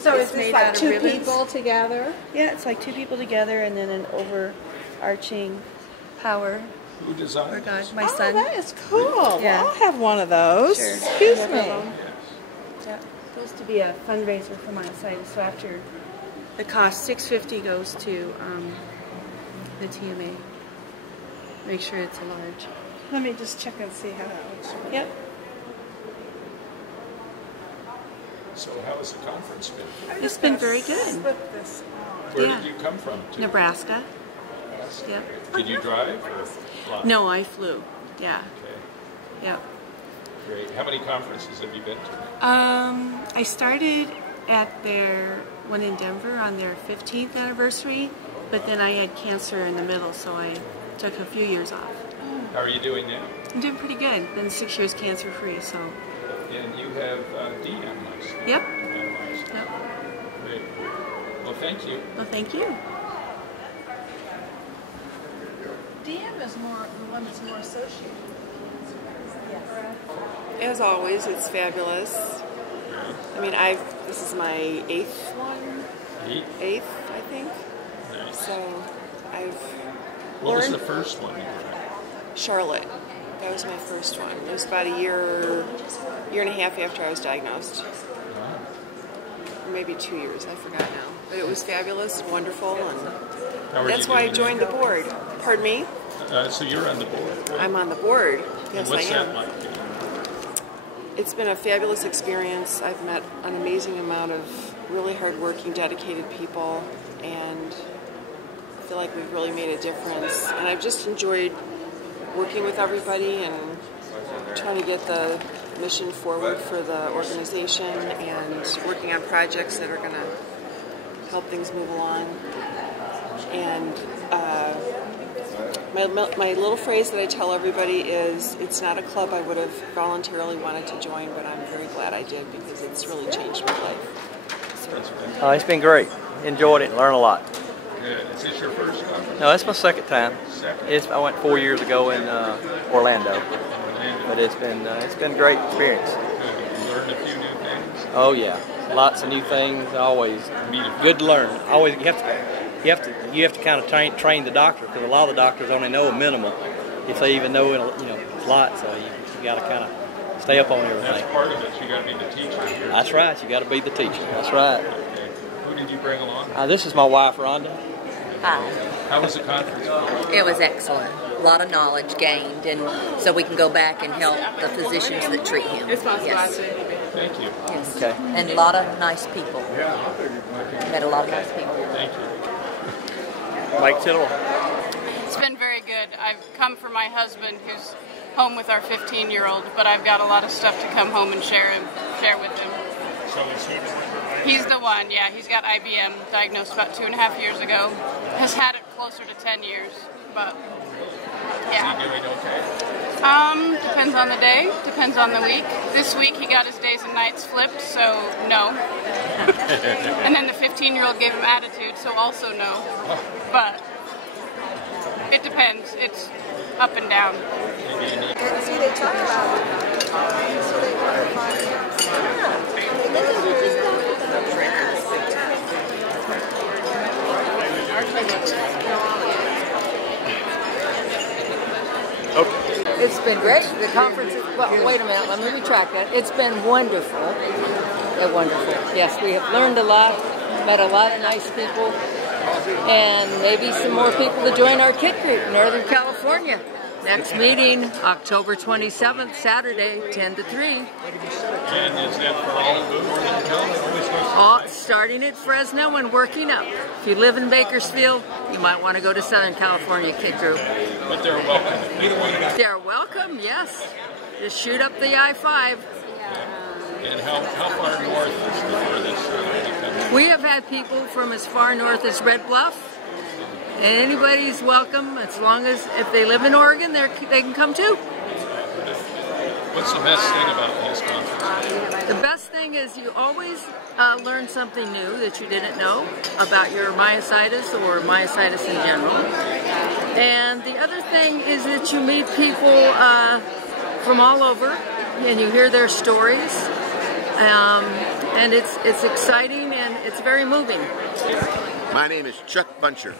So is this like two people together? Yeah, it's like two people together and then an overarching power. Who designed Oh God, this? my son. That is cool. Yeah. Well, I'll have one of those. Sure. Excuse Yeah, me. yeah, supposed to be a fundraiser for Myositis. So after the cost, $650 goes to the TMA. Make sure it's a large. Let me just check and see how that looks. Yep. So how has the conference been? It's been very good. Where Yeah. did you come from? Nebraska. Yep. Did you drive or fly? No, I flew. Yeah. Okay, Yep. great. How many conferences have you been to? I started at their one in Denver on their 15th anniversary, but then I had cancer in the middle, so I took a few years off. How are you doing now? I'm doing pretty good. Been 6 years cancer free, so. And you have DM mice. Yep. Mice. Yep. Great. Well, thank you. Well, thank you. DM is more the one that's more associated. As always, it's fabulous. I mean, this is my 8th one. Eighth, I think. Nice. So I've What was learned the first one you tried? Charlotte. That was my first one. It was about a year and a half after I was diagnosed. Or maybe 2 years, I forgot now. But it was fabulous, wonderful, and that's why I joined the board. Pardon me? So you're on the board, right? I'm on the board. Yes, And what's I am. that like? It's been a fabulous experience. I've met an amazing amount of really hardworking, dedicated people, and I feel like we've really made a difference. And I've just enjoyed working with everybody and trying to get the mission forward for the organization and working on projects that are going to help things move along. And my little phrase that I tell everybody is, it's not a club I would have voluntarily wanted to join, but I'm very glad I did because it's really changed my life. So. It's been great. Enjoyed it and learned a lot. Good. Is this your first conference? No, it's my second time. Second. I went 4 years ago in Orlando, but it's been a great experience. Good. You learned a few new things? Oh yeah, lots of new things. Always good to learn. Always you have to kind of train the doctor, because a lot of the doctors only know a minimum, if they even know a lot. So you got to kind of stay up on everything. That's part of it. You got to be the teacher here. That's right. You got to be the teacher. That's right. Okay. Who did you bring along? This is my wife, Rhonda. Hi. How was the conference? It was excellent. A lot of knowledge gained, and so we can go back and help the physicians that treat him. Yes. Thank you. Yes. Okay. And a lot of nice people. Met a lot of nice people. Thank you. Mike Tittle. It's been very good. I've come for my husband, who's home with our 15-year-old, but I've got a lot of stuff to come home and share with him. So is he the one? He's the one, yeah. He's got IBM, diagnosed about 2.5 years ago. Has had it closer to 10 years, but yeah. Is he doing okay? Depends on the day, depends on the week. This week he got his days and nights flipped, so no. And then the 15-year-old gave him attitude, so also no. But it depends. It's up and down. See, they talk about it. So they want to find It's been great. The conference is, well, wait a minute, let me retract that. It's been wonderful. Wonderful. Yes, we have learned a lot, met a lot of nice people, and maybe some more people to join our kid group in Northern California. Next meeting, October 27th, Saturday, 10 to 3. And is that for all of Northern California? All, starting at Fresno and working up. If you live in Bakersfield, you might want to go to Southern California Kid Group. But they're welcome. They're welcome, yes. Just shoot up the I-5. And how far north is the furthest? We have had people from as far north as Red Bluff. And anybody's welcome, as long as if they live in Oregon, they can come too. What's the best thing about this conference? The best thing is you always learn something new that you didn't know about your myositis or myositis in general. And the other thing is that you meet people from all over, and you hear their stories. And it's exciting, and it's very moving. My name is Chuck Buncher.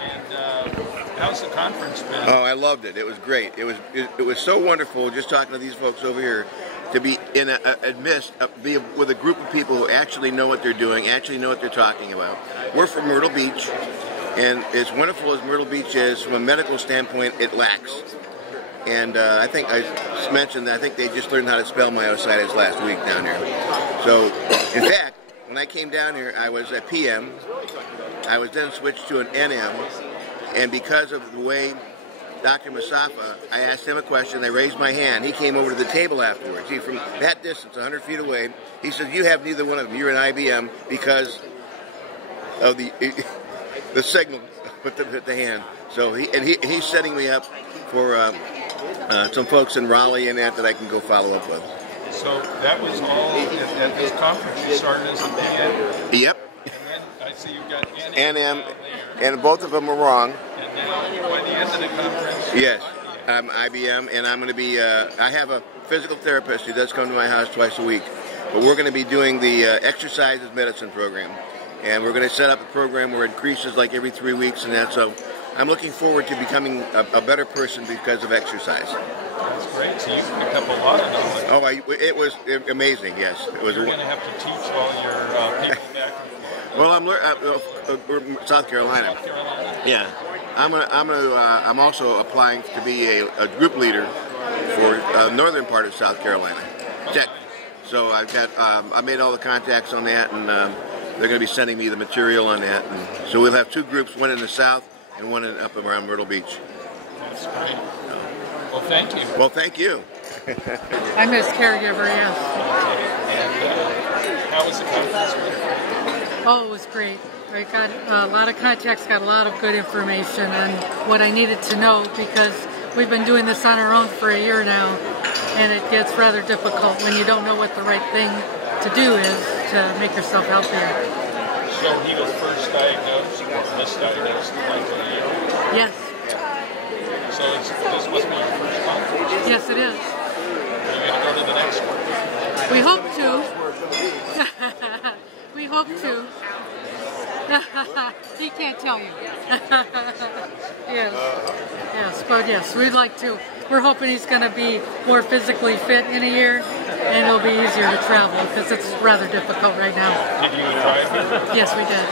And how's the conference been? Oh, I loved it. It was great. It was so wonderful just talking to these folks over here to be in be with a group of people who actually know what they're doing, actually know what they're talking about. We're from Myrtle Beach, and as wonderful as Myrtle Beach is, from a medical standpoint, it lacks. And I think I mentioned that I think they just learned how to spell myositis last week down here. So, in fact, when I came down here, I was a PM. I was then switched to an NM, and because of the way Dr. Musafa, I asked him a question, I raised my hand, he came over to the table afterwards. He, from that distance, 100 feet away, he said, you have neither one of them, you're an IBM because of the signal with the hand. So he's setting me up for some folks in Raleigh and that I can go follow up with. So that was all at this conference. You started as a PM? Yep. And then I see you've got NM, and both of them were wrong. And then by the end of the conference? Yes, I'm IBM, and I'm going to be, I have a physical therapist who does come to my house twice a week, but we're going to be doing the exercises medicine program. And we're going to set up a program where it increases like every 3 weeks and that, so I'm looking forward to becoming a better person because of exercise. That's great. So you picked up a lot of knowledge. Oh, it was amazing, yes. It was. You're going to have to teach all your people back. Well, we're South Carolina. South Carolina? Yeah. I'm also applying to be a group leader for northern part of South Carolina. Tech. So I made all the contacts on that, and they're going to be sending me the material on that. And so we'll have two groups, one in the south and one up around Myrtle Beach. That's great. Well, thank you. Well, thank you. I'm his caregiver, yes. And how was the conference? Oh, it was great. I got a lot of contacts, got a lot of good information on what I needed to know because we've been doing this on our own for a year now, and it gets rather difficult when you don't know what the right thing to do is to make yourself healthier. So he was first diagnosed or misdiagnosed like a year? Yes. So this must be your first conference? Yes, it is. Are you going to go to the next one? We hope to. We hope to. He can't tell you. Yes. Yes, but yes, we'd like to. We're hoping he's going to be more physically fit in a year, and it'll be easier to travel because it's rather difficult right now. Did you drive here? Yes, we did.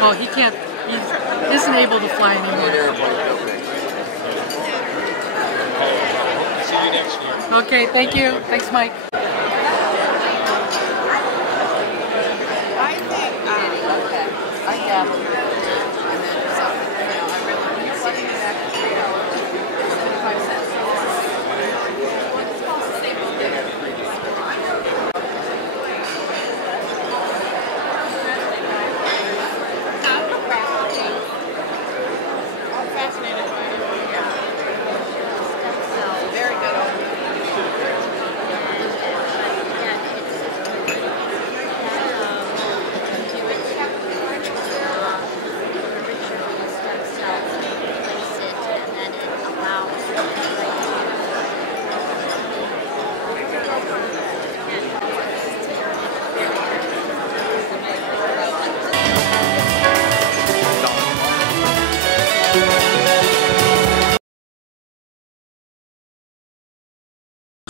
Oh, he can't. He isn't able to fly anymore. See you next year. Okay, thank you. Thanks, Mike.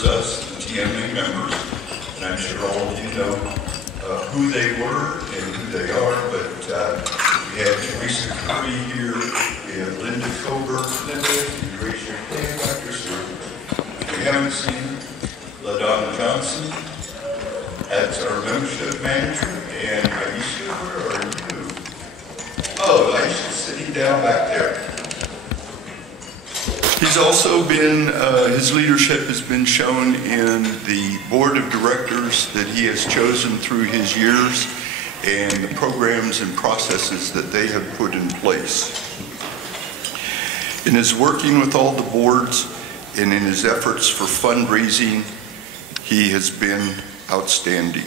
Us, the TMA members, and I'm sure all of you know who they were and who they are, but we have Teresa Curry here, we have Linda Goldberg. Linda, can you raise your hand back your sir? We haven't seen her. LaDonna Johnson, that's our membership manager, and Aisha, where are you? Oh, Aisha's sitting down back there. He's also been, his leadership has been shown in the board of directors that he has chosen through his years and the programs and processes that they have put in place. In his working with all the boards and in his efforts for fundraising, he has been outstanding.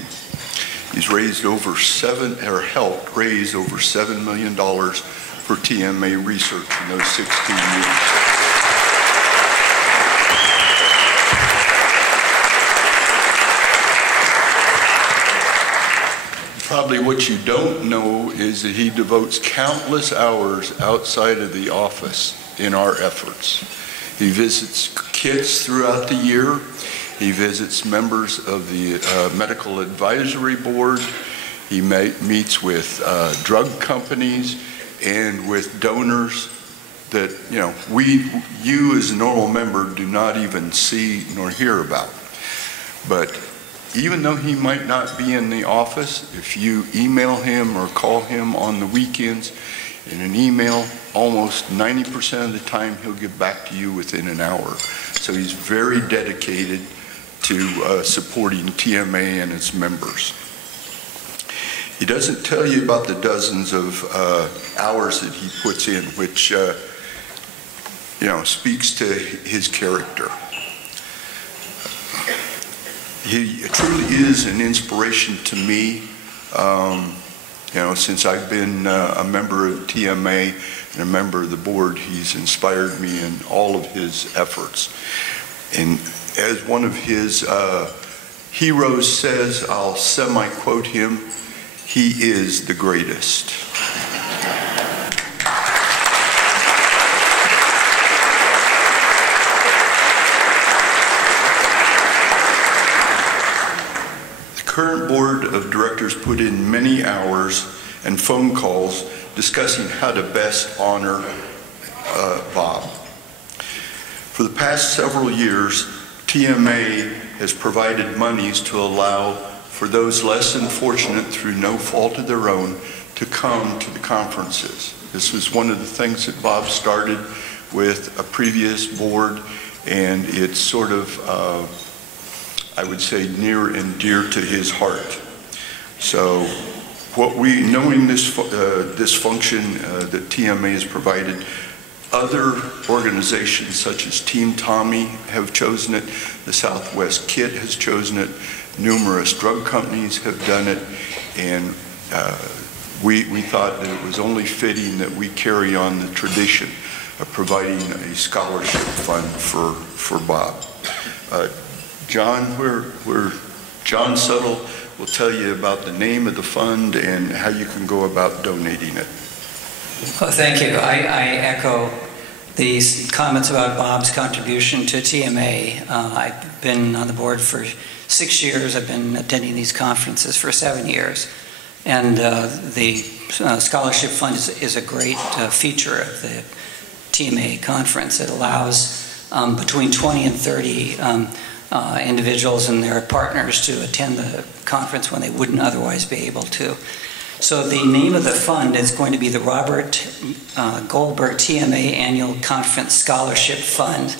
He's raised helped raise over $7 million for TMA research in those 16 years. Probably what you don't know is that he devotes countless hours outside of the office in our efforts. He visits kids throughout the year. He visits members of the medical advisory board. He meets with drug companies and with donors that, you know, you as a normal member do not even see nor hear about. But even though he might not be in the office, if you email him or call him on the weekends in an email, almost 90% of the time he'll get back to you within an hour. So he's very dedicated to supporting TMA and its members. He doesn't tell you about the dozens of hours that he puts in, which you know, speaks to his character. He truly is an inspiration to me. You know, since I've been a member of TMA and a member of the board, he's inspired me in all of his efforts. And as one of his heroes says, I'll semi-quote him, he is the greatest. The current board of directors put in many hours and phone calls discussing how to best honor Bob. For the past several years, TMA has provided monies to allow for those less than fortunate through no fault of their own to come to the conferences. This was one of the things that Bob started with a previous board, and it's sort of, I would say, near and dear to his heart. So what knowing this function that TMA has provided, other organizations such as Team Tommy have chosen it, the Southwest Kit has chosen it, numerous drug companies have done it, and we thought that it was only fitting that we carry on the tradition of providing a scholarship fund for Bob. John, John Suttle will tell you about the name of the fund and how you can go about donating it. Well, thank you. I echo these comments about Bob's contribution to TMA. I've been on the board for 6 years. I've been attending these conferences for 7 years. And the scholarship fund is a great feature of the TMA conference. It allows between 20 and 30 individuals and their partners to attend the conference when they wouldn't otherwise be able to. So the name of the fund is going to be the Robert Goldberg TMA Annual Conference Scholarship Fund.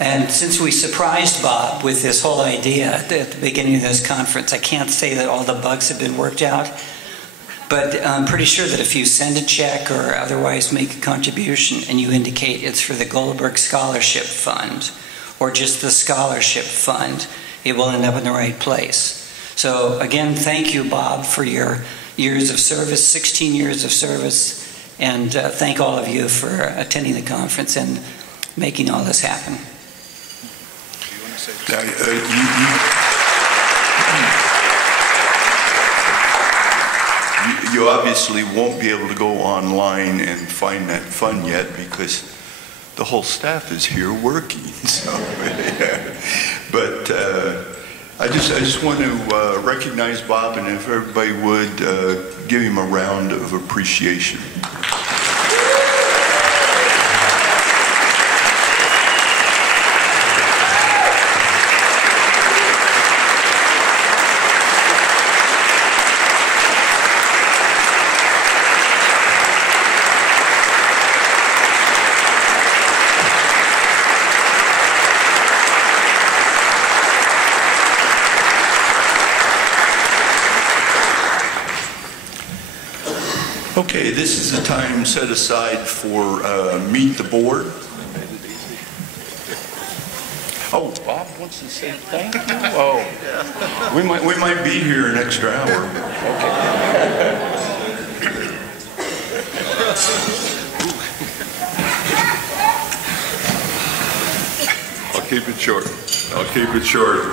And since we surprised Bob with this whole idea at the beginning of this conference, I can't say that all the bugs have been worked out. But I'm pretty sure that if you send a check or otherwise make a contribution and you indicate it's for the Goldberg Scholarship Fund or just the Scholarship Fund, it will end up in the right place. So again, thank you, Bob, for your years of service, 16 years of service, and thank all of you for attending the conference and making all this happen. Do you want to say You obviously won't be able to go online and find that fund yet because the whole staff is here working. So, yeah. But I just want to recognize Bob, and if everybody would give him a round of appreciation. Okay, this is the time set aside for Meet the Board. Oh, Bob wants to say thank you? Oh, we might be here an extra hour. Okay. I'll keep it short. I'll keep it short.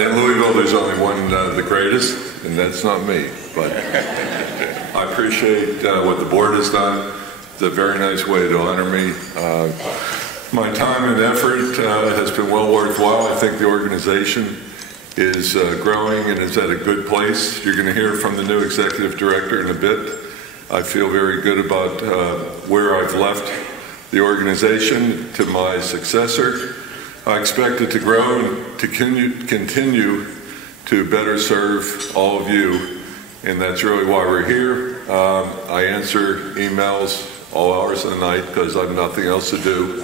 In Louisville, there's only one, the greatest, and that's not me. But I appreciate what the board has done. It's a very nice way to honor me. My time and effort has been well worthwhile. I think the organization is growing and is at a good place. You're going to hear from the new executive director in a bit. I feel very good about where I've left the organization to my successor. I expect it to grow and to continue to better serve all of you, and that's really why we're here. I answer emails all hours of the night because I have nothing else to do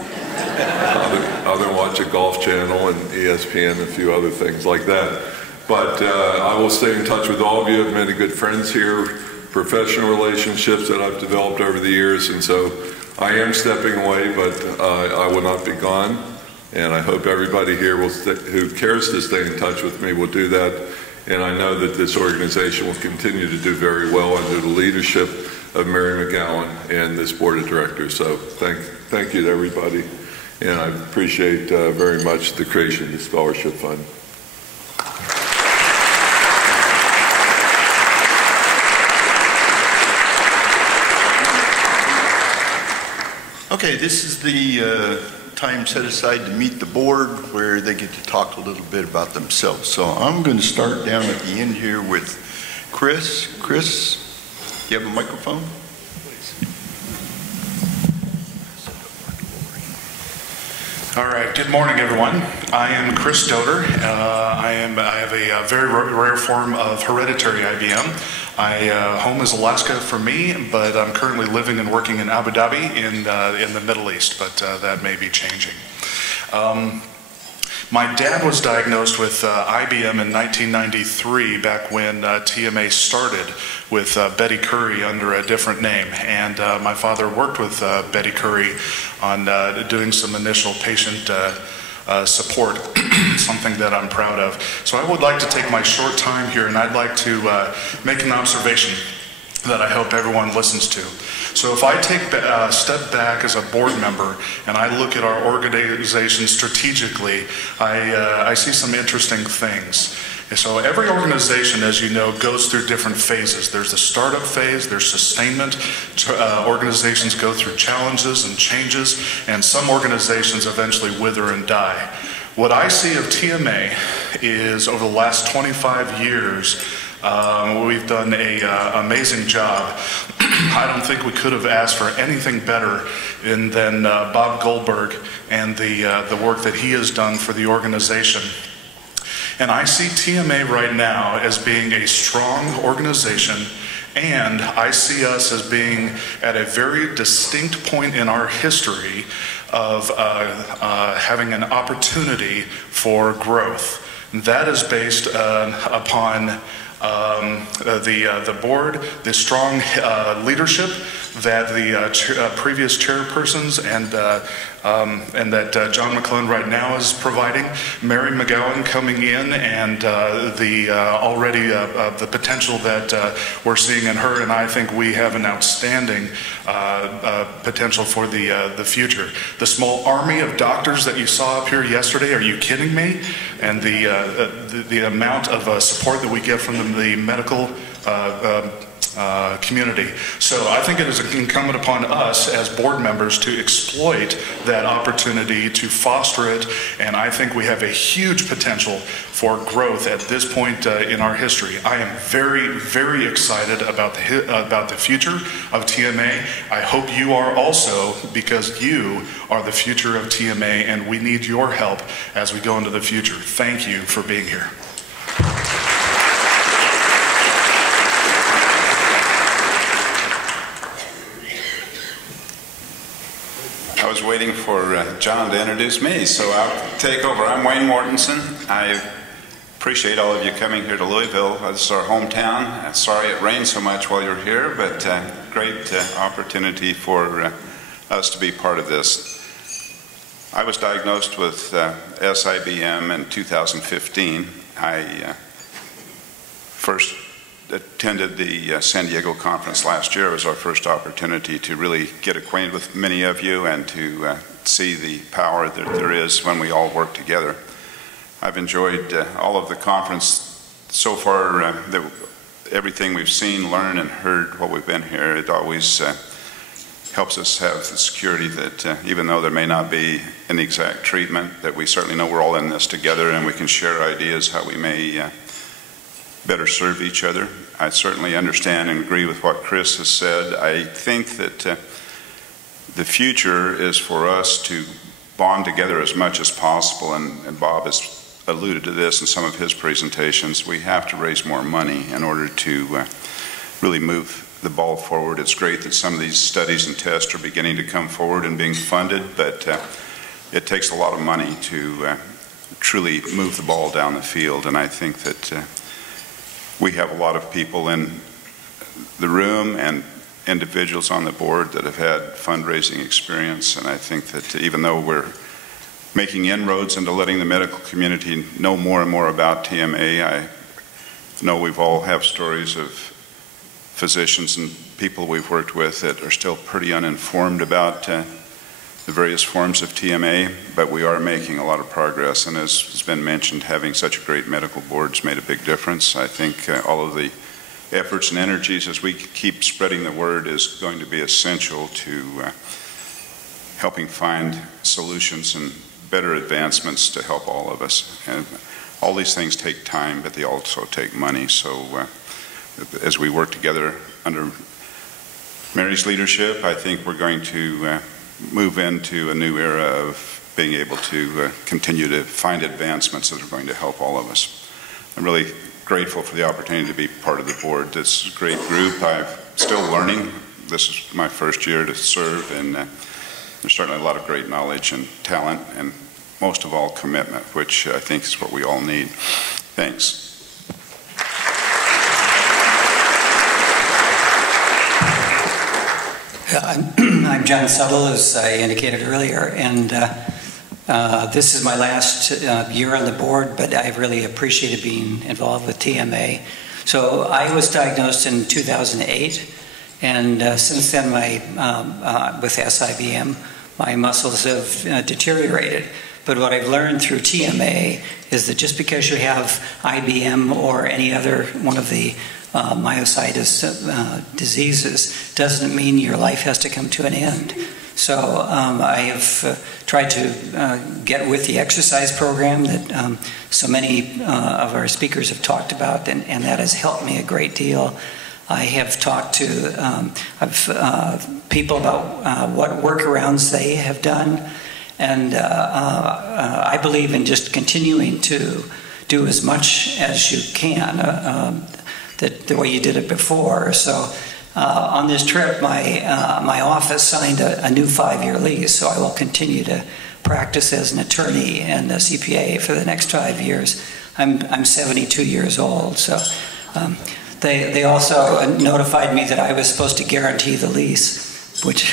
other than watch a golf channel and ESPN and a few other things like that. But I will stay in touch with all of you. I have many good friends here, professional relationships that I've developed over the years, and so I am stepping away, but I will not be gone. And I hope everybody here who cares to stay in touch with me will do that. And I know that this organization will continue to do very well under the leadership of Mary McGowan and this board of directors. So thank you to everybody. And I appreciate very much the creation of the Scholarship Fund. Okay, this is the time set aside to meet the board where they get to talk a little bit about themselves. So I'm going to start down at the end here with Chris. Chris, you have a microphone? All right, good morning everyone. I am Chris Stoker. I have a very rare form of hereditary IBM. Home is Alaska for me, but I'm currently living and working in Abu Dhabi in the Middle East, but that may be changing. My dad was diagnosed with IBM in 1993, back when TMA started with Betty Curry under a different name. And my father worked with Betty Curry on doing some initial patient support, something that I'm proud of. So I would like to take my short time here, and I'd like to make an observation that I hope everyone listens to. So if I take a step back as a board member and I look at our organization strategically, I see some interesting things. So every organization, as you know, goes through different phases. There's the startup phase, there's sustainment, organizations go through challenges and changes, and some organizations eventually wither and die. What I see of TMA is over the last 25 years, we've done an amazing job. I don't think we could have asked for anything better than Bob Goldberg and the work that he has done for the organization. And I see TMA right now as being a strong organization, and I see us as being at a very distinct point in our history of having an opportunity for growth. That is based upon the board, the strong leadership that the previous chairpersons and that John McClellan right now is providing, Mary McGowan coming in, and the potential that we're seeing in her, and I think we have an outstanding potential for the future. The small army of doctors that you saw up here yesterday, are you kidding me? And the amount of support that we get from the medical community. So I think it is incumbent upon us as board members to exploit that opportunity, to foster it, and I think we have a huge potential for growth at this point in our history. I am very, very excited about the future of TMA. I hope you are also, because you are the future of TMA, and we need your help as we go into the future. Thank you for being here. I was waiting for John to introduce me, so I'll take over. I'm Wayne Mortensen. I appreciate all of you coming here to Louisville. This is our hometown. Sorry it rained so much while you're here, but great opportunity for us to be part of this. I was diagnosed with SIBM in 2015. I first attended the San Diego conference last year. It was our first opportunity to really get acquainted with many of you and to see the power that there is when we all work together. I've enjoyed all of the conference so far, everything we've seen, learned, and heard while we've been here. It always helps us have the security that even though there may not be an exact treatment, that we certainly know we're all in this together and we can share ideas how we may better serve each other. I certainly understand and agree with what Chris has said. I think that the future is for us to bond together as much as possible, and Bob has alluded to this in some of his presentations. We have to raise more money in order to really move the ball forward. It's great that some of these studies and tests are beginning to come forward and being funded, but it takes a lot of money to truly move the ball down the field, and I think that we have a lot of people in the room and individuals on the board that have had fundraising experience, and I think that even though we're making inroads into letting the medical community know more and more about TMA, I know we've all have stories of physicians and people we've worked with that are still pretty uninformed about the various forms of TMA, but we are making a lot of progress, and as has been mentioned, having such a great medical board has made a big difference. I think all of the efforts and energies as we keep spreading the word is going to be essential to helping find solutions and better advancements to help all of us. And all these things take time, but they also take money, so as we work together under Mary's leadership, I think we're going to move into a new era of being able to continue to find advancements that are going to help all of us. I'm really grateful for the opportunity to be part of the board. This is a great group. I'm still learning. This is my first year to serve, and there's certainly a lot of great knowledge and talent, and most of all, commitment, which I think is what we all need. Thanks. I'm John Settle, as I indicated earlier, and this is my last year on the board, but I really appreciated being involved with TMA. So I was diagnosed in 2008, and since then with SIBM, my muscles have deteriorated. But what I've learned through TMA is that just because you have IBM or any other one of the myositis diseases doesn't mean your life has to come to an end. So I have tried to get with the exercise program that so many of our speakers have talked about, and that has helped me a great deal. I have talked to people about what workarounds they have done, and I believe in just continuing to do as much as you can. The way you did it before. So on this trip, my office signed a new 5-year lease, so I will continue to practice as an attorney and a CPA for the next 5 years. I'm 72 years old, so they also notified me that I was supposed to guarantee the lease, which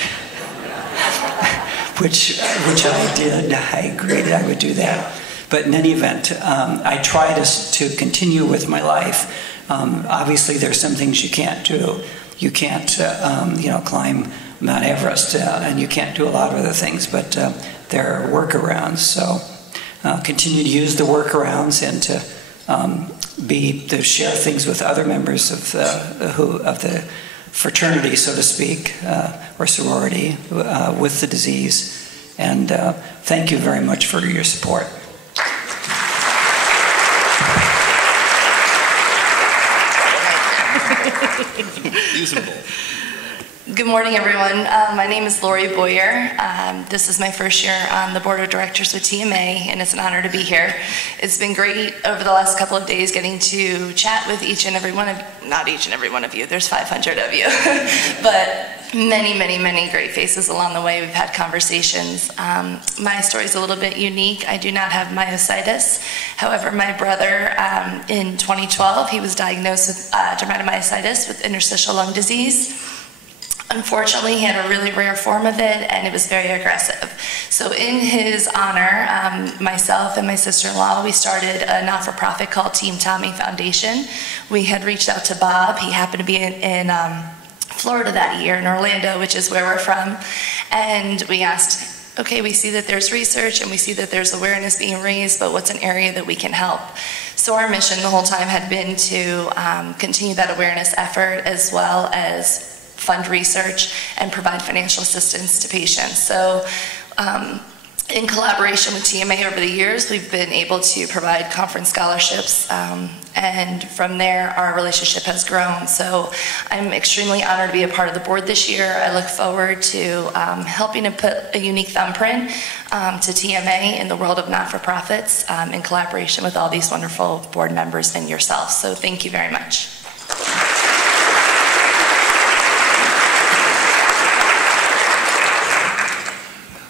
I did. I agreed I would do that. But in any event, I try to continue with my life. Obviously, there's some things you can't do. You can't, climb Mount Everest, and you can't do a lot of other things, but there are workarounds. So continue to use the workarounds and to share things with other members of the fraternity, so to speak, or sorority with the disease. And thank you very much for your support. Usable. Good morning, everyone. My name is Gloria Boyer. This is my first year on the board of directors with TMA, and it's an honor to be here. It's been great over the last couple of days getting to chat with each and every one of, not each and every one of you, there's 500 of you, but many, many, many great faces along the way. We've had conversations. My story is a little bit unique. I do not have myositis. However, my brother, in 2012, he was diagnosed with dermatomyositis with interstitial lung disease. Unfortunately, he had a really rare form of it, and it was very aggressive. So in his honor, myself and my sister-in-law, we started a not-for-profit called Team Tommy Foundation. We had reached out to Bob. He happened to be in Florida that year, in Orlando, which is where we're from. And we asked, okay, we see that there's research and we see that there's awareness being raised, but what's an area that we can help? So our mission the whole time had been to continue that awareness effort, as well as fund research and provide financial assistance to patients. So in collaboration with TMA over the years, we've been able to provide conference scholarships, and from there our relationship has grown. So I'm extremely honored to be a part of the board this year. I look forward to helping to put a unique thumbprint to TMA in the world of not-for-profits in collaboration with all these wonderful board members and yourself. So thank you very much.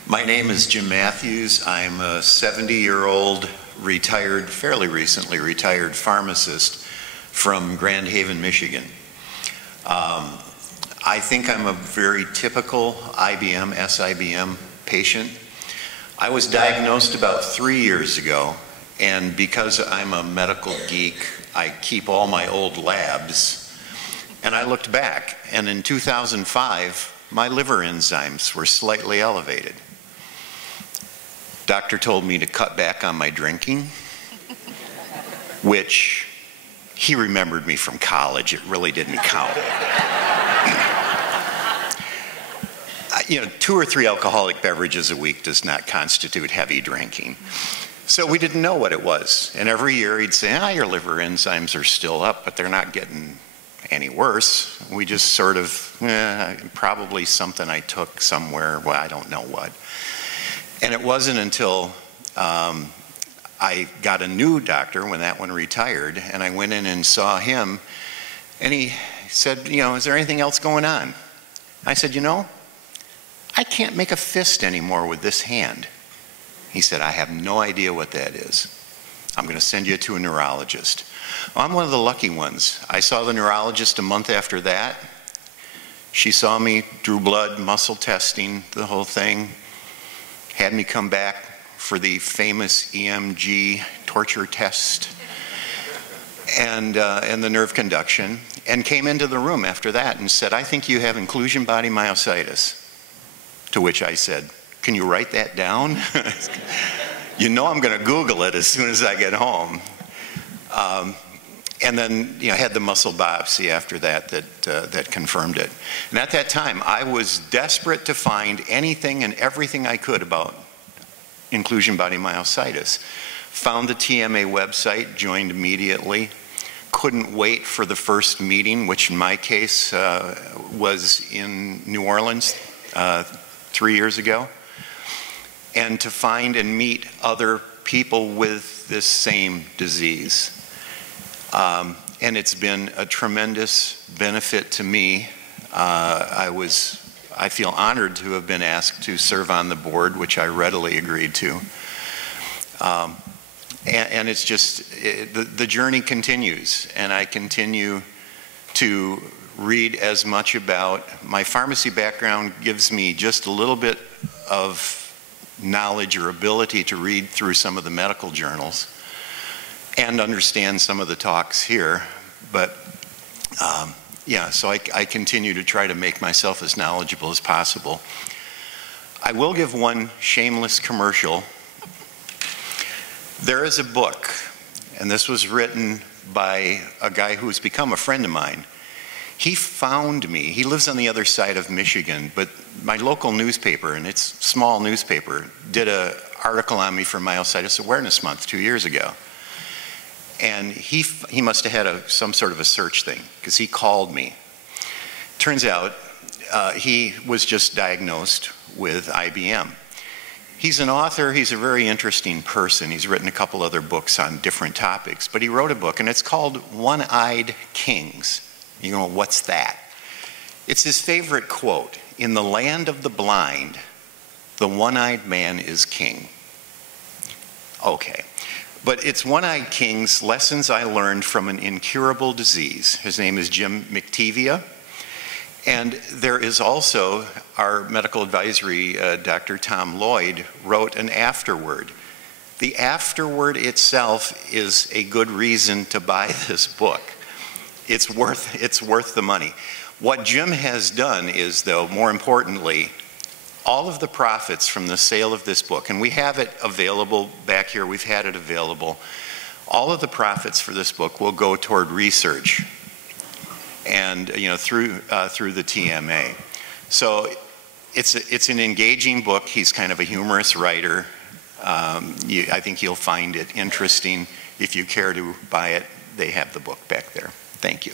My name is Jim Matthews. I'm a 70-year-old retired, fairly recently retired pharmacist from Grand Haven, Michigan. I think I'm a very typical IBM, SIBM patient. I was diagnosed about 3 years ago, and because I'm a medical geek, I keep all my old labs. And I looked back, and in 2005, my liver enzymes were slightly elevated. Doctor told me to cut back on my drinking, which he remembered me from college. It really didn't count. You know, 2 or 3 alcoholic beverages a week does not constitute heavy drinking. So we didn't know what it was. And every year he'd say, your liver enzymes are still up, but they're not getting any worse. We just sort of, probably something I took somewhere, well, I don't know what. And it wasn't until I got a new doctor when that one retired, and I went in and saw him, and he said, is there anything else going on? I said, I can't make a fist anymore with this hand. He said, I have no idea what that is. I'm going to send you to a neurologist. Well, I'm one of the lucky ones. I saw the neurologist a month after that. She saw me, drew blood, muscle testing, the whole thing. Had me come back for the famous EMG torture test and the nerve conduction, and came into the room after that and said, I think you have inclusion body myositis. To which I said, can you write that down? I'm going to Google it as soon as I get home. And then had the muscle biopsy after that confirmed it. And at that time, I was desperate to find anything and everything I could about inclusion body myositis. Found the TMA website, joined immediately. Couldn't wait for the first meeting, which in my case was in New Orleans 3 years ago. And to find and meet other people with this same disease. And it's been a tremendous benefit to me. I feel honored to have been asked to serve on the board, which I readily agreed to. And it's just, the journey continues, and I continue to read as much about. My pharmacy background gives me just a little bit of knowledge or ability to read through some of the medical journals and understand some of the talks here, but so I continue to try to make myself as knowledgeable as possible. I will give one shameless commercial. There is a book, and this was written by a guy who has become a friend of mine. He found me. He lives on the other side of Michigan, but my local newspaper, and it's a small newspaper, did an article on me for Myositis Awareness Month 2 years ago. And he must have had some sort of a search thing, because he called me. Turns out he was just diagnosed with IBM. He's an author. He's a very interesting person. He's written a couple other books on different topics, but he wrote a book, and it's called One-Eyed Kings. You go, what's that? It's his favorite quote. In the land of the blind, the one-eyed man is king. Okay. But it's One-Eyed King's Lessons I Learned from an Incurable Disease. His name is Jim McTevia. And there is also our medical advisory, Dr. Tom Lloyd, wrote an afterword. The afterword itself is a good reason to buy this book. It's worth the money. What Jim has done is, though, more importantly, all of the profits from the sale of this book, and we have it available back here, we've had it available, all of the profits for this book will go toward research and through the TMA. So it's an engaging book. He's kind of a humorous writer. I think you'll find it interesting. If you care to buy it, they have the book back there. Thank you.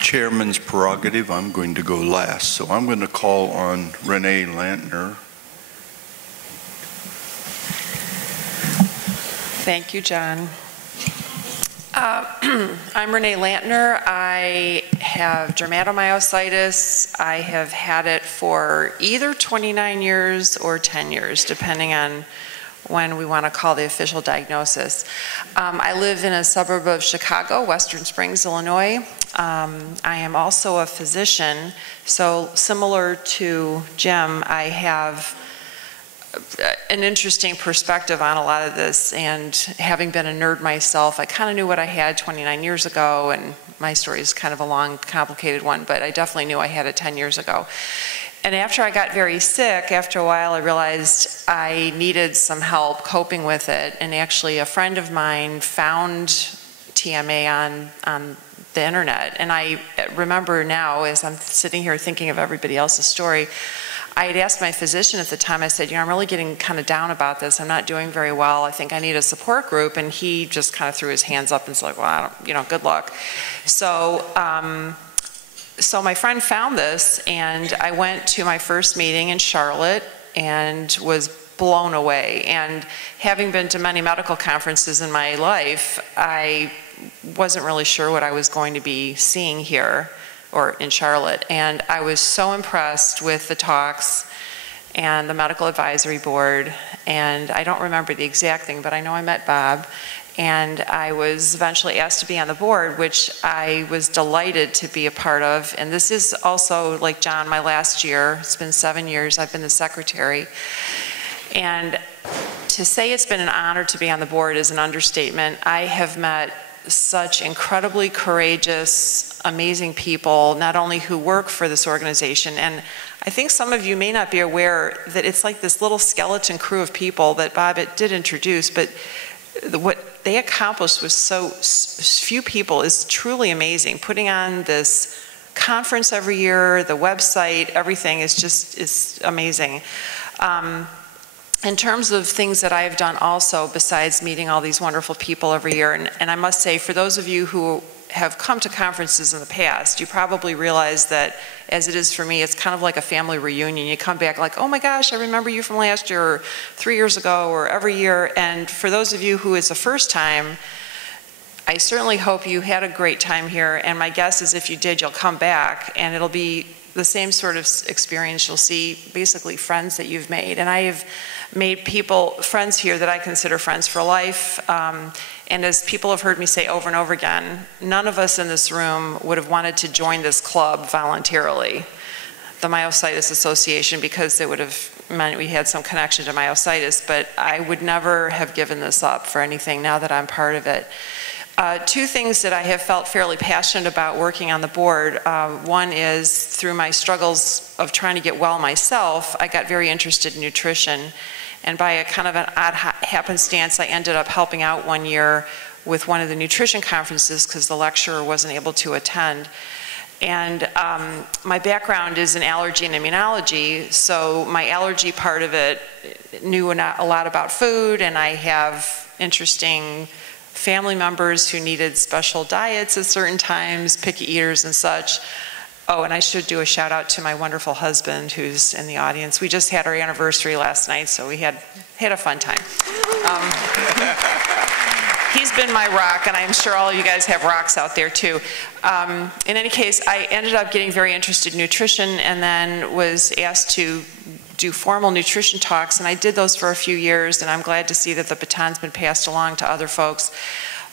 Chairman's prerogative, I'm going to go last. So I'm going to call on Renee Lantner. Thank you, John. I'm Renee Lantner. I have dermatomyositis. I have had it for either 29 years or 10 years, depending on when we want to call the official diagnosis. I live in a suburb of Chicago, Western Springs, Illinois. I am also a physician, so similar to Jim, I have an interesting perspective on a lot of this, and having been a nerd myself, I kind of knew what I had 29 years ago, and my story is kind of a long, complicated one, but I definitely knew I had it 10 years ago. And after I got very sick, after a while I realized I needed some help coping with it, and actually a friend of mine found TMA on the internet. And I remember now, as I'm sitting here thinking of everybody else's story, I had asked my physician at the time, I said, I'm really getting kind of down about this. I'm not doing very well. I think I need a support group. And he just kind of threw his hands up and said, well, I don't, good luck. So, so my friend found this, and I went to my first meeting in Charlotte and was blown away. And having been to many medical conferences in my life, I wasn't really sure what I was going to be seeing here or in Charlotte. And I was so impressed with the talks and the medical advisory board. And I don't remember the exact thing, but I know I met Bob. And I was eventually asked to be on the board, which I was delighted to be a part of. And this is also, like John, my last year. It's been 7 years. I've been the secretary. And to say it's been an honor to be on the board is an understatement. I have met such incredibly courageous, amazing people, not only who work for this organization, and I think some of you may not be aware that it's like this little skeleton crew of people that Bob did introduce, but what they accomplished with so few people is truly amazing. Putting on this conference every year, the website, everything is amazing. In terms of things that I have done also, besides meeting all these wonderful people every year, and I must say, for those of you who have come to conferences in the past, you probably realize that, as it is for me, it's kind of like a family reunion. You come back like, oh my gosh, I remember you from last year, or 3 years ago, or every year. And for those of you who it's the first time, I certainly hope you had a great time here, and my guess is if you did, you'll come back, and it'll be the same sort of experience. You'll see basically friends that you've made, and I have made friends here that I consider friends for life. And as people have heard me say over and over again, none of us in this room would have wanted to join this club voluntarily, the Myositis Association, because it would have meant we had some connection to myositis, but I would never have given this up for anything now that I'm part of it. Two things that I have felt fairly passionate about working on the board. One is through my struggles of trying to get well myself, I got very interested in nutrition. And by a kind of an odd happenstance, I ended up helping out one year with one of the nutrition conferences because the lecturer wasn't able to attend. And my background is in allergy and immunology, so my allergy part of it knew a lot about food, and I have interesting family members who needed special diets at certain times, picky eaters and such. Oh, and I should do a shout out to my wonderful husband who's in the audience. We just had our anniversary last night, so we had a fun time. He's been my rock, and I'm sure all of you guys have rocks out there too. In any case, I ended up getting very interested in nutrition, and then was asked to do formal nutrition talks, and I did those for a few years, and I'm glad to see that the baton's been passed along to other folks.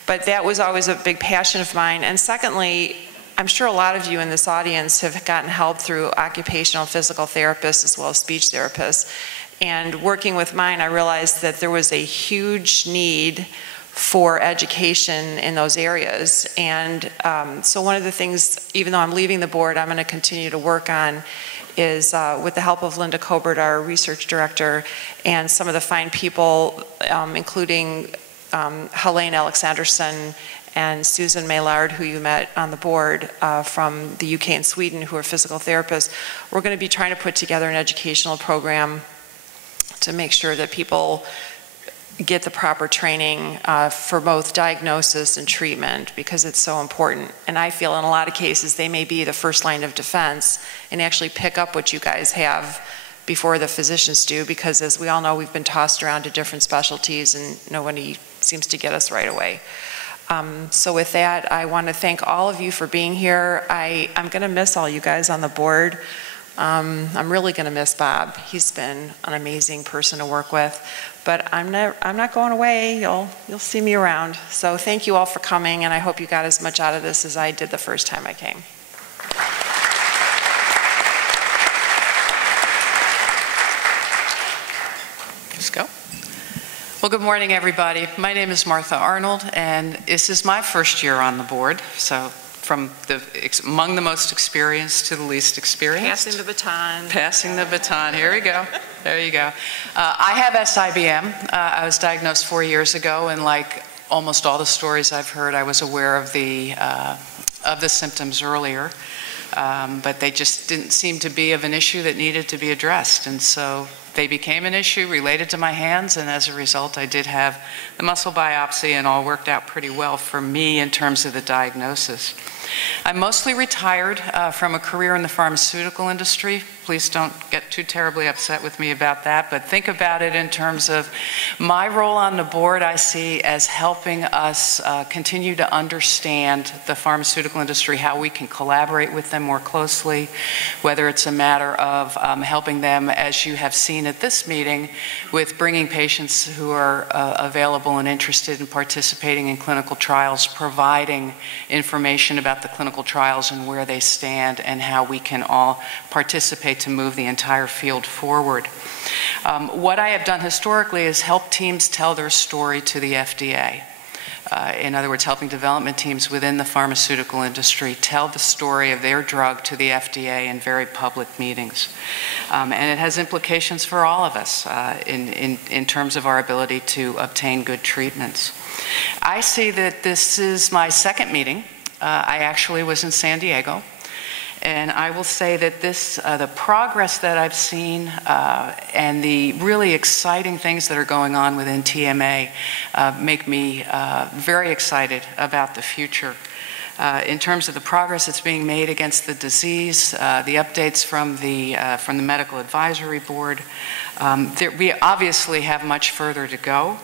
But that was always a big passion of mine. And secondly, I'm sure a lot of you in this audience have gotten help through occupational physical therapists as well as speech therapists. And working with mine, I realized that there was a huge need for education in those areas. And so one of the things, even though I'm leaving the board, I'm going to continue to work on is with the help of Linda Cobert, our research director, and some of the fine people, including Helene Alexanderson and Susan Maillard, who you met on the board from the UK and Sweden, who are physical therapists. We're going to be trying to put together an educational program to make sure that people get the proper training for both diagnosis and treatment, because it's so important. And I feel in a lot of cases they may be the first line of defense and actually pick up what you guys have before the physicians do, because as we all know, we've been tossed around to different specialties and nobody seems to get us right away. So with that, I want to thank all of you for being here. I'm going to miss all you guys on the board. I'm really going to miss Bob. He's been an amazing person to work with. But I'm not going away. You'll see me around. So thank you all for coming, and I hope you got as much out of this as I did the first time I came. Let's go. Well, good morning, everybody. My name is Martha Arnold, and this is my first year on the board. So from among the most experienced to the least experienced. Passing the baton. Passing the baton. Here we go. There you go. I have SIBM. I was diagnosed 4 years ago, and like almost all the stories I've heard, I was aware of the symptoms earlier, but they just didn't seem to be of an issue that needed to be addressed, and so they became an issue related to my hands, and as a result, I did have the muscle biopsy, and all worked out pretty well for me in terms of the diagnosis. I'm mostly retired from a career in the pharmaceutical industry. Please don't get too terribly upset with me about that, but think about it in terms of my role on the board. I see as helping us continue to understand the pharmaceutical industry, how we can collaborate with them more closely, whether it's a matter of helping them, as you have seen at this meeting, with bringing patients who are available and interested in participating in clinical trials, providing information about the clinical trials and where they stand and how we can all participate to move the entire field forward. What I have done historically is help teams tell their story to the FDA. In other words, helping development teams within the pharmaceutical industry tell the story of their drug to the FDA in very public meetings. And it has implications for all of us in terms of our ability to obtain good treatments. I see that this is my second meeting. I actually was in San Diego, and I will say that the progress that I've seen and the really exciting things that are going on within TMA make me very excited about the future. In terms of the progress that's being made against the disease, the updates from the Medical Advisory Board, we obviously have much further to go.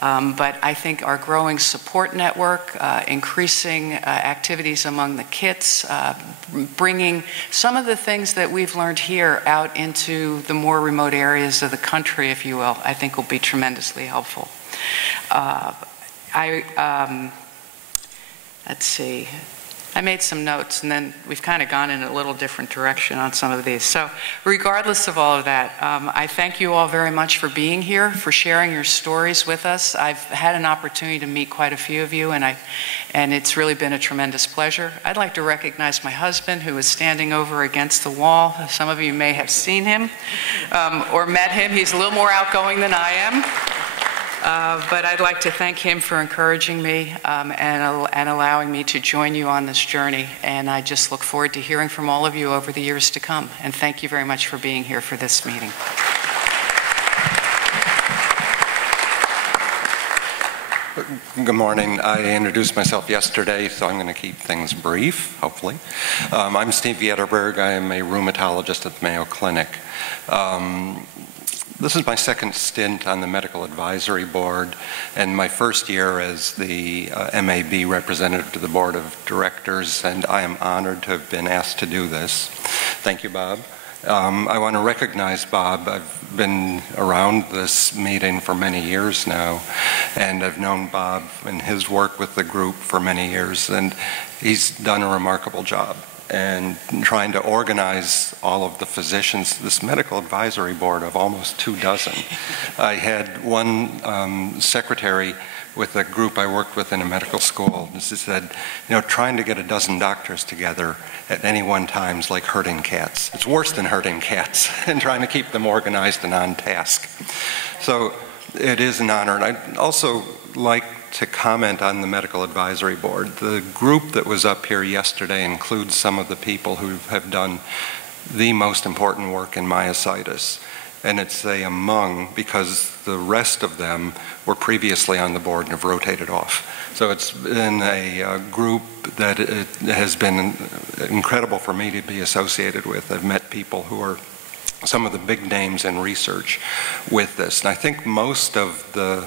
But I think our growing support network, increasing activities among the kits, bringing some of the things that we've learned here out into the more remote areas of the country, if you will, I think will be tremendously helpful. Let's see. I made some notes, and then we've kind of gone in a little different direction on some of these. So regardless of all of that, I thank you all very much for being here, for sharing your stories with us. I've had an opportunity to meet quite a few of you, and it's really been a tremendous pleasure. I'd like to recognize my husband, who is standing over against the wall. Some of you may have seen him or met him. He's a little more outgoing than I am. But I'd like to thank him for encouraging me and allowing me to join you on this journey. And I just look forward to hearing from all of you over the years to come. And thank you very much for being here for this meeting. Good morning. I introduced myself yesterday, so I'm going to keep things brief, hopefully. I'm Steve Yetterberg. I am a rheumatologist at the Mayo Clinic. This is my second stint on the Medical Advisory Board and my first year as the MAB representative to the Board of Directors, and I am honored to have been asked to do this. Thank you, Bob. I want to recognize Bob. I've been around this meeting for many years now, and I've known Bob and his work with the group for many years, and he's done a remarkable job. And trying to organize all of the physicians, this medical advisory board of almost 24. I had one secretary with a group I worked with in a medical school. She said, trying to get 12 doctors together at any one time is like herding cats. It's worse than herding cats, and trying to keep them organized and on task. So it is an honor. And I'd also like to comment on the medical advisory board. The group that was up here yesterday includes some of the people who have done the most important work in myositis. And it's a among because the rest of them were previously on the board and have rotated off. So it's been a group that it has been incredible for me to be associated with. I've met people who are some of the big names in research with this. And I think most of the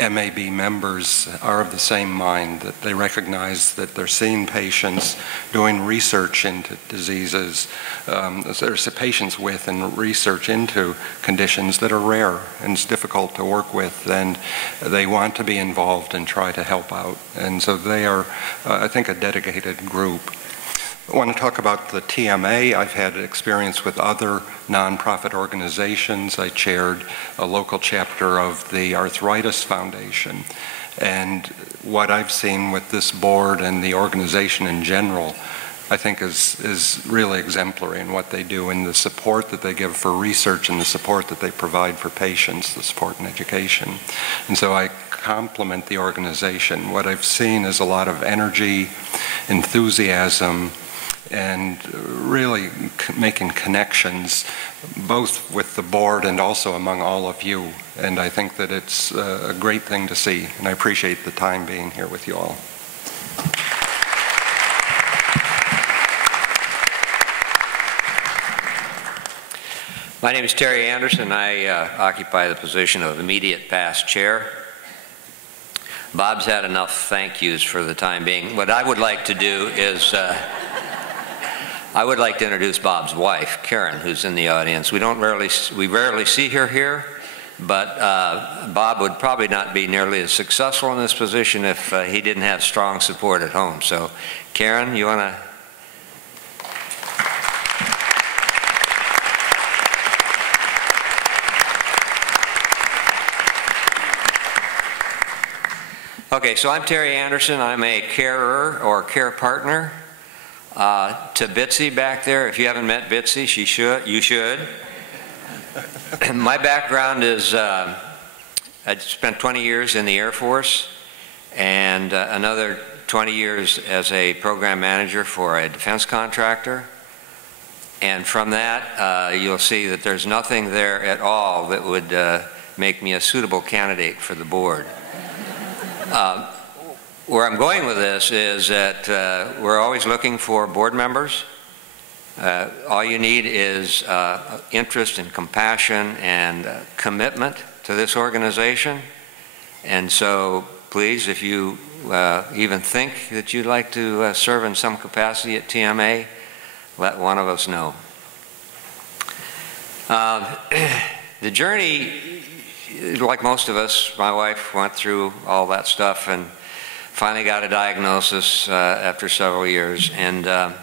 MAB members are of the same mind, that they recognize that they're seeing patients, doing research into diseases, there's patients with and research into conditions that are rare and it's difficult to work with, and they want to be involved and try to help out. And so they are, I think, a dedicated group. I want to talk about the TMA. I've had experience with other nonprofit organizations. I chaired a local chapter of the Arthritis Foundation. And what I've seen with this board and the organization in general, I think is really exemplary in what they do and the support that they give for research and the support that they provide for patients, the support and education. And so I compliment the organization. What I've seen is a lot of energy, enthusiasm, and really making connections both with the board and also among all of you. And I think that it's a great thing to see, and I appreciate the time being here with you all. My name is Terry Anderson. I occupy the position of immediate past chair. Bob's had enough thank yous for the time being. What I would like to do is I would like to introduce Bob's wife, Karen, who's in the audience. We rarely see her here, but Bob would probably not be nearly as successful in this position if he didn't have strong support at home. So, Karen, you want to? Okay, so I'm Terry Anderson. I'm a carer or care partner to Bitsy back there. If you haven't met Bitsy, you should. My background is I spent 20 years in the Air Force and another 20 years as a program manager for a defense contractor. And from that, you'll see that there's nothing there at all that would make me a suitable candidate for the board. Where I'm going with this is that we're always looking for board members. All you need is interest and compassion and commitment to this organization. And so please, if you even think that you'd like to serve in some capacity at TMA, let one of us know. The journey, like most of us, my wife went through all that stuff and finally got a diagnosis after several years. And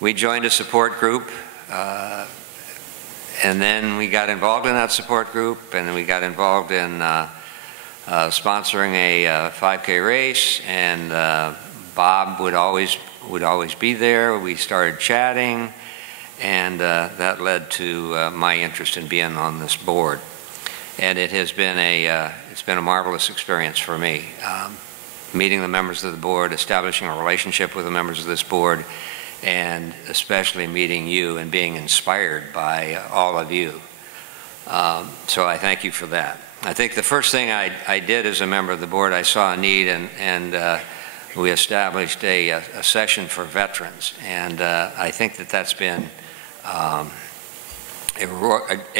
we joined a support group, and then we got involved in that support group, and then we got involved in sponsoring a 5K race, and Bob would always be there. We started chatting, and that led to my interest in being on this board. And it has been it's been a marvelous experience for me. Meeting the members of the board, establishing a relationship with the members of this board, and especially meeting you and being inspired by all of you. So I thank you for that. I think the first thing I did as a member of the board, I saw a need, and we established a session for veterans. And I think that that's been a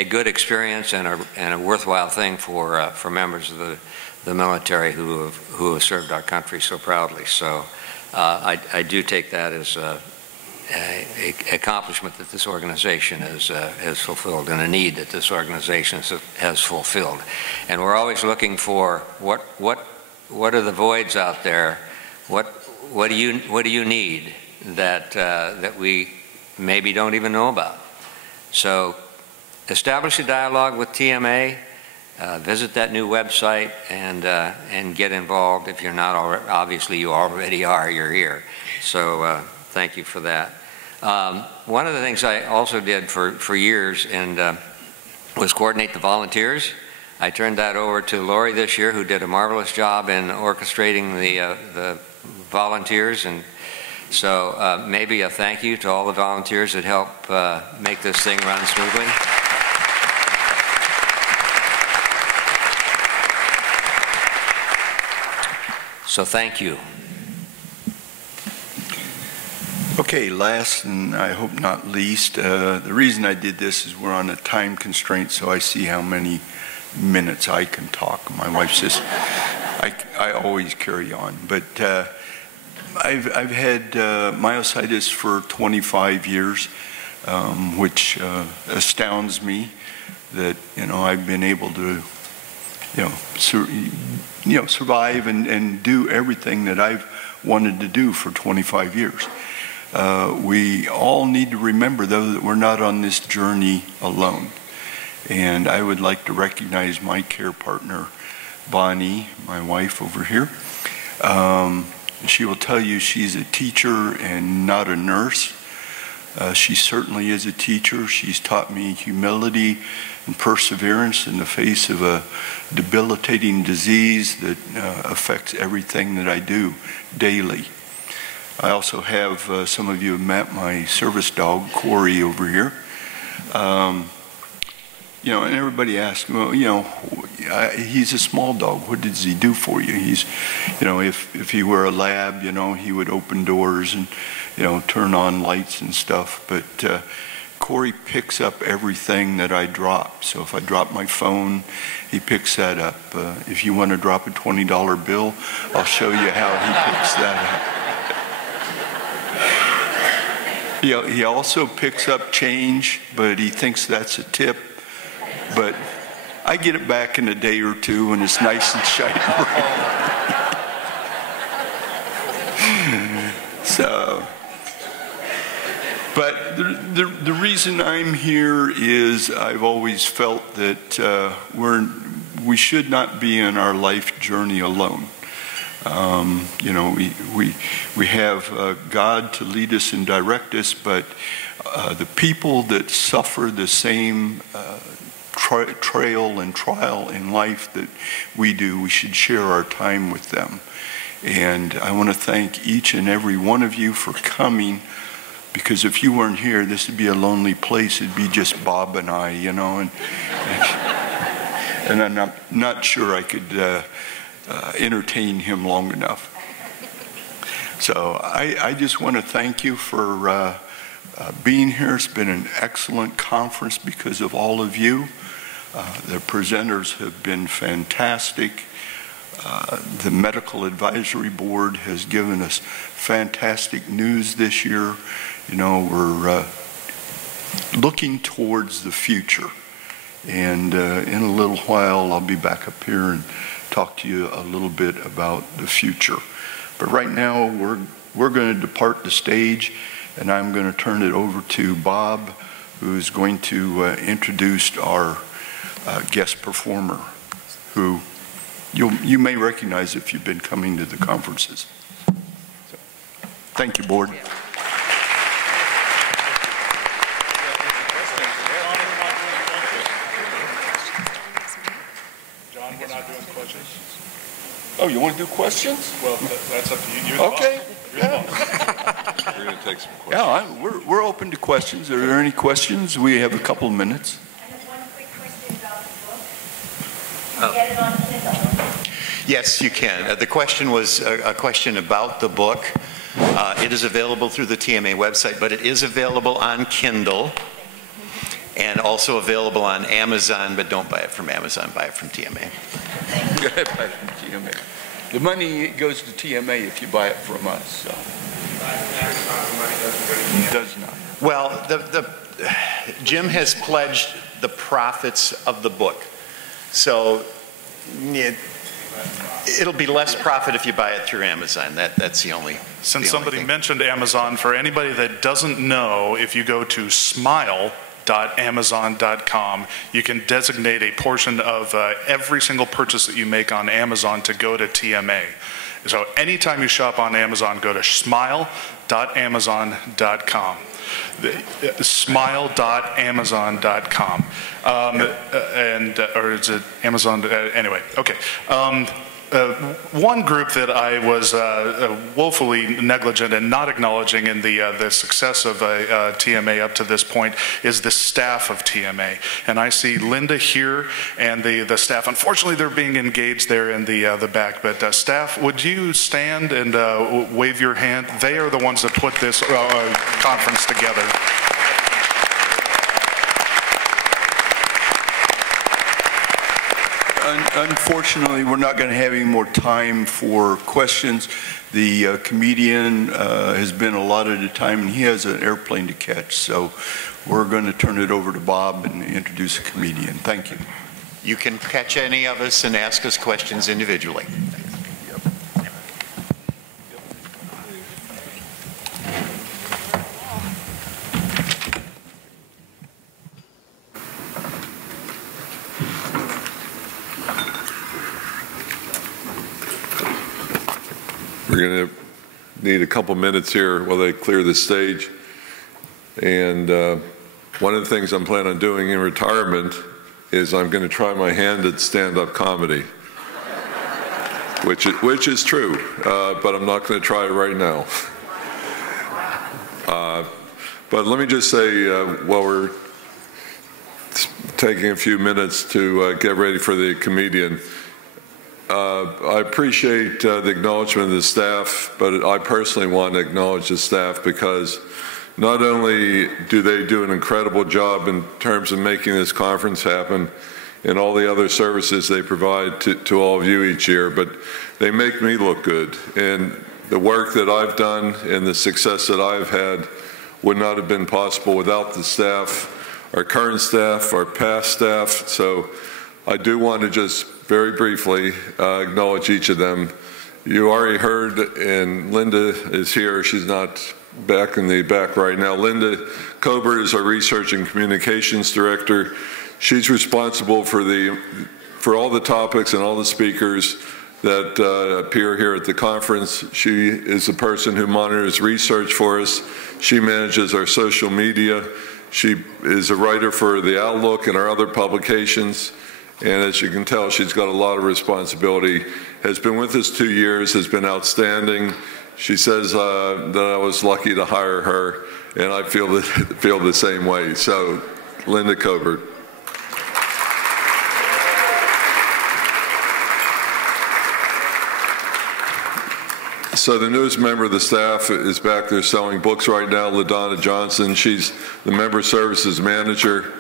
good experience and a worthwhile thing for members of the military who have served our country so proudly. So I do take that accomplishment that this organization has fulfilled and a need that this organization has fulfilled. And we're always looking for what are the voids out there? What do you need that we maybe don't even know about? So establish a dialogue with TMA. Visit that new website and get involved. If you're not already, obviously you already are. You're here. So thank you for that. One of the things I also did for years was coordinate the volunteers. I turned that over to Lori this year, who did a marvelous job in orchestrating the volunteers. And so maybe a thank you to all the volunteers that help make this thing run smoothly. So thank you. Okay, last and I hope not least, the reason I did this is we're on a time constraint, so I see how many minutes I can talk. My wife says I always carry on, but I've had myositis for 25 years, which astounds me that I've been able to survive and do everything that I've wanted to do for 25 years. We all need to remember, though, that we're not on this journey alone. And I would like to recognize my care partner, Bonnie, my wife over here. She will tell you she's a teacher and not a nurse. She certainly is a teacher. She's taught me humility and perseverance in the face of a debilitating disease that affects everything that I do daily. I also have, some of you have met my service dog, Quarry, over here. And everybody asks, well, he's a small dog. What does he do for you? He's, if he were a lab, he would open doors and, turn on lights and stuff. But Corey picks up everything that I drop. So if I drop my phone, he picks that up. If you want to drop a $20 bill, I'll show you how he picks that up. He also picks up change, but he thinks that's a tip. But I get it back in a day or two, and it's nice and shiny. So, but the reason I'm here is I've always felt that we should not be in our life journey alone. We have God to lead us and direct us, but the people that suffer the same trail and trial in life that we do, we should share our time with them. And I want to thank each and every one of you for coming, because if you weren't here, this would be a lonely place. It'd be just Bob and I, and I'm not sure I could entertain him long enough. So I just want to thank you for being here. It's been an excellent conference because of all of you. The presenters have been fantastic. The Medical Advisory Board has given us fantastic news this year. We're looking towards the future. And in a little while, I'll be back up here and talk to you a little bit about the future. But right now, we're going to depart the stage, and I'm going to turn it over to Bob, who's going to introduce our guest performer, who you may recognize if you've been coming to the conferences. So, thank you, board. John, we're not doing questions. Oh, you want to do questions? Well, that's up to you. You're the okay. boss. We're going to take some questions. Yeah, we're open to questions. Are there any questions? We have a couple of minutes. Get it on Kindle. Yes, you can. The question was a question about the book. It is available through the TMA website, but it is available on Kindle and also available on Amazon, but don't buy it from Amazon, buy it from TMA. Buy it from TMA. The money goes to TMA if you buy it from us. So. does not. Well, Jim has pledged the profits of the book. So it'll be less profit if you buy it through Amazon. That's the only. Since somebody mentioned Amazon, for anybody that doesn't know, if you go to smile.amazon.com, you can designate a portion of every single purchase that you make on Amazon to go to TMA. So anytime you shop on Amazon, go to smile.amazon.com. Smile.amazon.com. Or is it Amazon? Anyway, okay. One group that I was woefully negligent and not acknowledging in the success of TMA up to this point is the staff of TMA. And I see Linda here and the staff. Unfortunately, they're being engaged there in the back. But staff, would you stand and wave your hand? They are the ones that put this conference together. Unfortunately, we're not going to have any more time for questions. The comedian has been allotted a time, and he has an airplane to catch. So we're going to turn it over to Bob and introduce a comedian. Thank you. You can catch any of us and ask us questions individually. We're going to need a couple minutes here while they clear the stage. And one of the things I'm planning on doing in retirement is I'm going to try my hand at stand-up comedy, which is true, but I'm not going to try it right now. But let me just say, while we're taking a few minutes to get ready for the comedian, I appreciate the acknowledgement of the staff, but I personally want to acknowledge the staff because not only do they do an incredible job in terms of making this conference happen and all the other services they provide to all of you each year, but they make me look good. And the work that I've done and the success that I've had would not have been possible without the staff, our current staff, our past staff. So I do want to just very briefly acknowledge each of them. You already heard, and Linda is here. She's not back in the back right now. Linda Goldberg is our Research and Communications Director. She's responsible for all the topics and all the speakers that appear here at the conference. She is the person who monitors research for us. She manages our social media. She is a writer for The Outlook and our other publications. And as you can tell, she's got a lot of responsibility. Has been with us 2 years, has been outstanding. She says that I was lucky to hire her, and I feel the same way. So, Linda Goldberg. So the newest member of the staff is back there selling books right now, LaDonna Johnson. She's the Member Services Manager,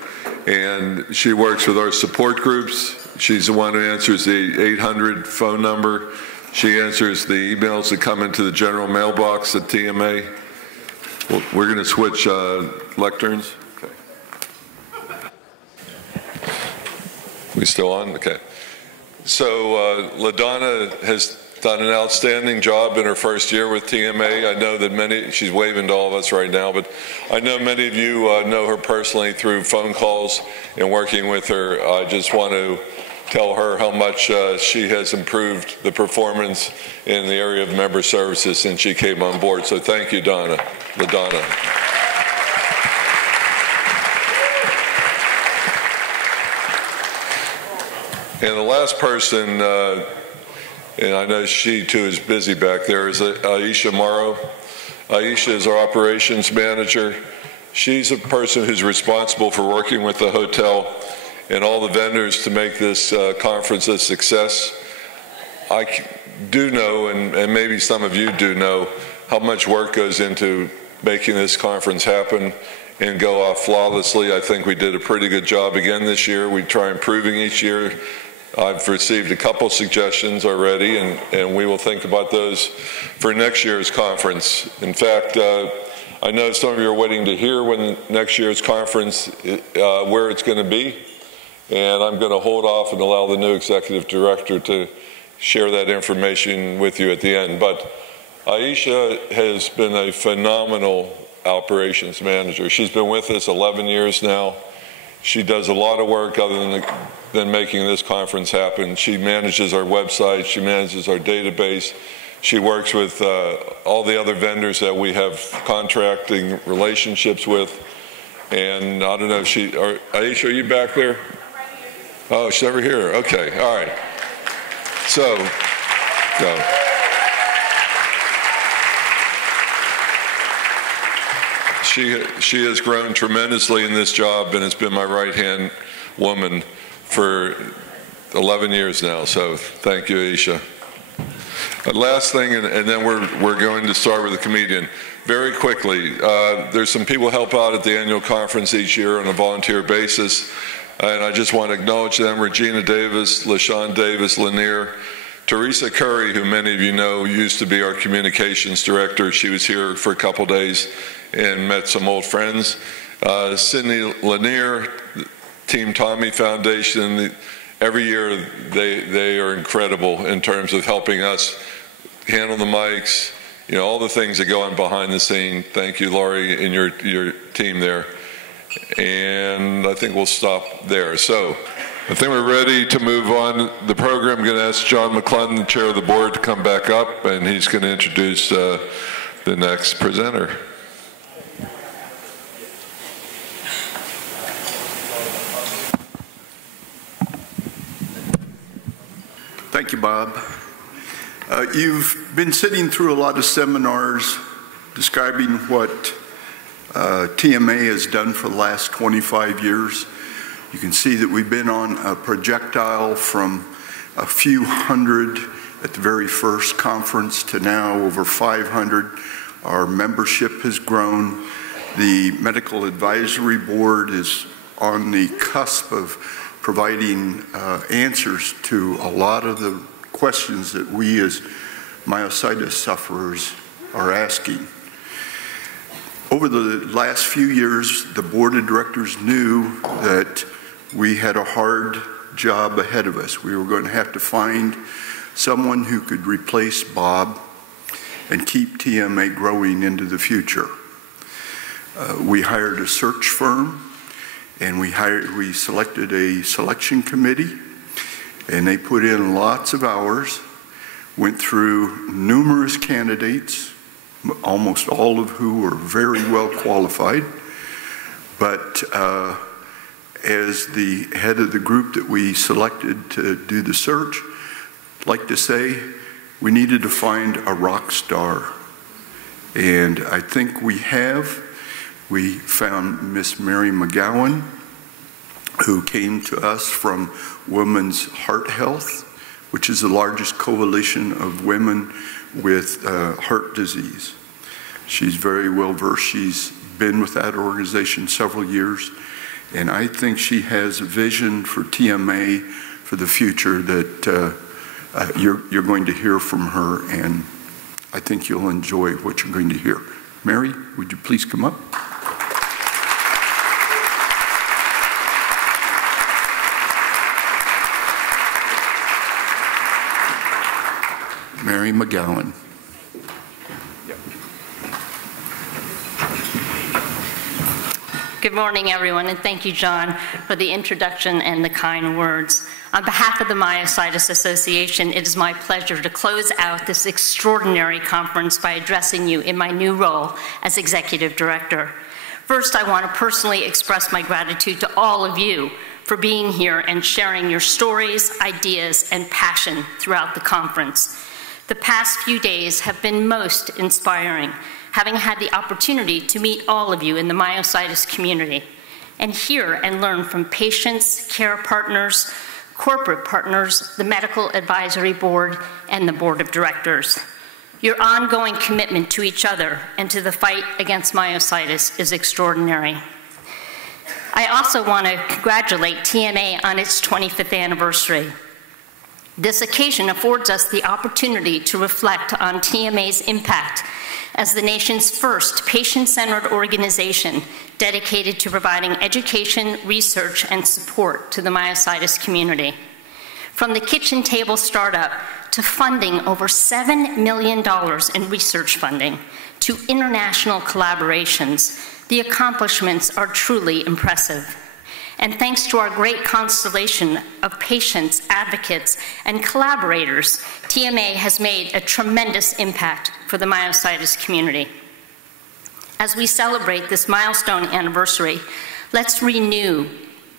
and she works with our support groups. She's the one who answers the 800 phone number. She answers the emails that come into the general mailbox at TMA. We're going to switch lecterns. Okay. We still on? Okay. So LaDonna has done an outstanding job in her first year with TMA. I know that she's waving to all of us right now, but I know many of you know her personally through phone calls and working with her. I just want to tell her how much she has improved the performance in the area of member services since she came on board. So thank you, LaDonna. And the last person, and I know she too is busy back there, is Aisha Morrow. Aisha is our operations manager. She's a person who's responsible for working with the hotel and all the vendors to make this conference a success. I do know, and maybe some of you do know, how much work goes into making this conference happen and go off flawlessly. I think we did a pretty good job again this year. We try improving each year. I've received a couple suggestions already, and we will think about those for next year's conference. In fact, I know some of you are waiting to hear when next year's conference, where it's going to be. And I'm going to hold off and allow the new executive director to share that information with you at the end. But Aisha has been a phenomenal operations manager. She's been with us 11 years now. She does a lot of work other than making this conference happen. She manages our website. She manages our database. She works with all the other vendors that we have contracting relationships with. And I don't know if Aisha, are you back there? Oh, she's over here. Okay, all right. So, go. She has grown tremendously in this job and has been my right-hand woman for 11 years now. So thank you, Aisha. Last thing, and then we're going to start with the comedian. Very quickly, there's some people who help out at the annual conference each year on a volunteer basis. And I just want to acknowledge them: Regina Davis, LaShawn Davis, Lanier, Teresa Curry, who many of you know used to be our communications director. She was here for a couple days and met some old friends. Sydney Lanier, Team Tommy Foundation. Every year they are incredible in terms of helping us handle the mics, all the things that go on behind the scene. Thank you, Laurie, and your team there. And I think we'll stop there. So I think we're ready to move on the program. I'm going to ask John McClellan, the chair of the board, to come back up, and he's going to introduce the next presenter. Thank you, Bob. You've been sitting through a lot of seminars describing what TMA has done for the last 25 years. You can see that we've been on a projectile from a few hundred at the very first conference to now over 500. Our membership has grown. The Medical Advisory Board is on the cusp of providing answers to a lot of the questions that we as myositis sufferers are asking. Over the last few years, the board of directors knew that we had a hard job ahead of us. We were going to have to find someone who could replace Bob and keep TMA growing into the future. We hired a search firm, and we selected a selection committee, and they put in lots of hours, went through numerous candidates, almost all of who were very well qualified. But as the head of the group that we selected to do the search, I'd like to say we needed to find a rock star. And I think we have. We found Miss Mary McGowan, who came to us from Women's Heart Health, which is the largest coalition of women with heart disease. She's very well versed. She's been with that organization several years, and I think she has a vision for TMA for the future that you're going to hear from her, and I think you'll enjoy what you're going to hear. Mary, would you please come up? Mary McGowan. Good morning, everyone, and thank you, John, for the introduction and the kind words. On behalf of the Myositis Association, it is my pleasure to close out this extraordinary conference by addressing you in my new role as Executive Director. First, I want to personally express my gratitude to all of you for being here and sharing your stories, ideas, and passion throughout the conference. The past few days have been most inspiring, having had the opportunity to meet all of you in the myositis community and hear and learn from patients, care partners, corporate partners, the Medical Advisory Board, and the Board of Directors. Your ongoing commitment to each other and to the fight against myositis is extraordinary. I also want to congratulate TMA on its 25th anniversary. This occasion affords us the opportunity to reflect on TMA's impact as the nation's first patient-centered organization dedicated to providing education, research, and support to the myositis community. From the kitchen table startup to funding over $7 million in research funding to international collaborations, the accomplishments are truly impressive. And thanks to our great constellation of patients, advocates, and collaborators, TMA has made a tremendous impact for the myositis community. As we celebrate this milestone anniversary, let's renew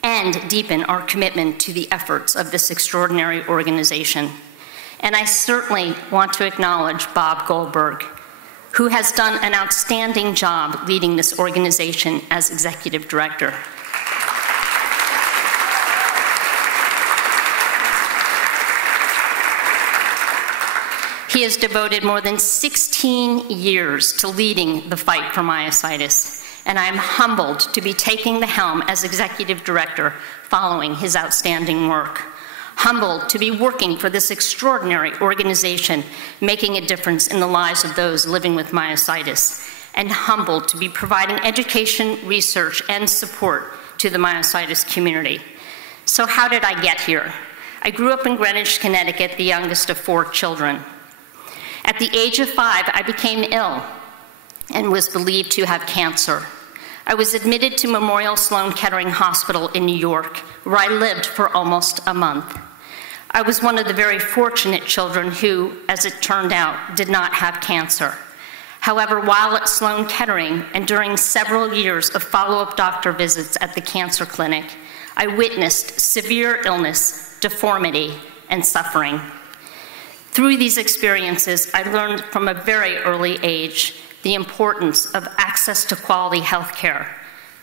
and deepen our commitment to the efforts of this extraordinary organization. And I certainly want to acknowledge Bob Goldberg, who has done an outstanding job leading this organization as executive director. He has devoted more than 16 years to leading the fight for myositis, and I am humbled to be taking the helm as executive director following his outstanding work. Humbled to be working for this extraordinary organization, making a difference in the lives of those living with myositis, and humbled to be providing education, research, and support to the myositis community. So how did I get here? I grew up in Greenwich, Connecticut, the youngest of 4 children. At the age of 5, I became ill and was believed to have cancer. I was admitted to Memorial Sloan Kettering Hospital in New York, where I lived for almost a month. I was one of the very fortunate children who, as it turned out, did not have cancer. However, while at Sloan Kettering and during several years of follow-up doctor visits at the cancer clinic, I witnessed severe illness, deformity, and suffering. Through these experiences, I learned from a very early age the importance of access to quality health care,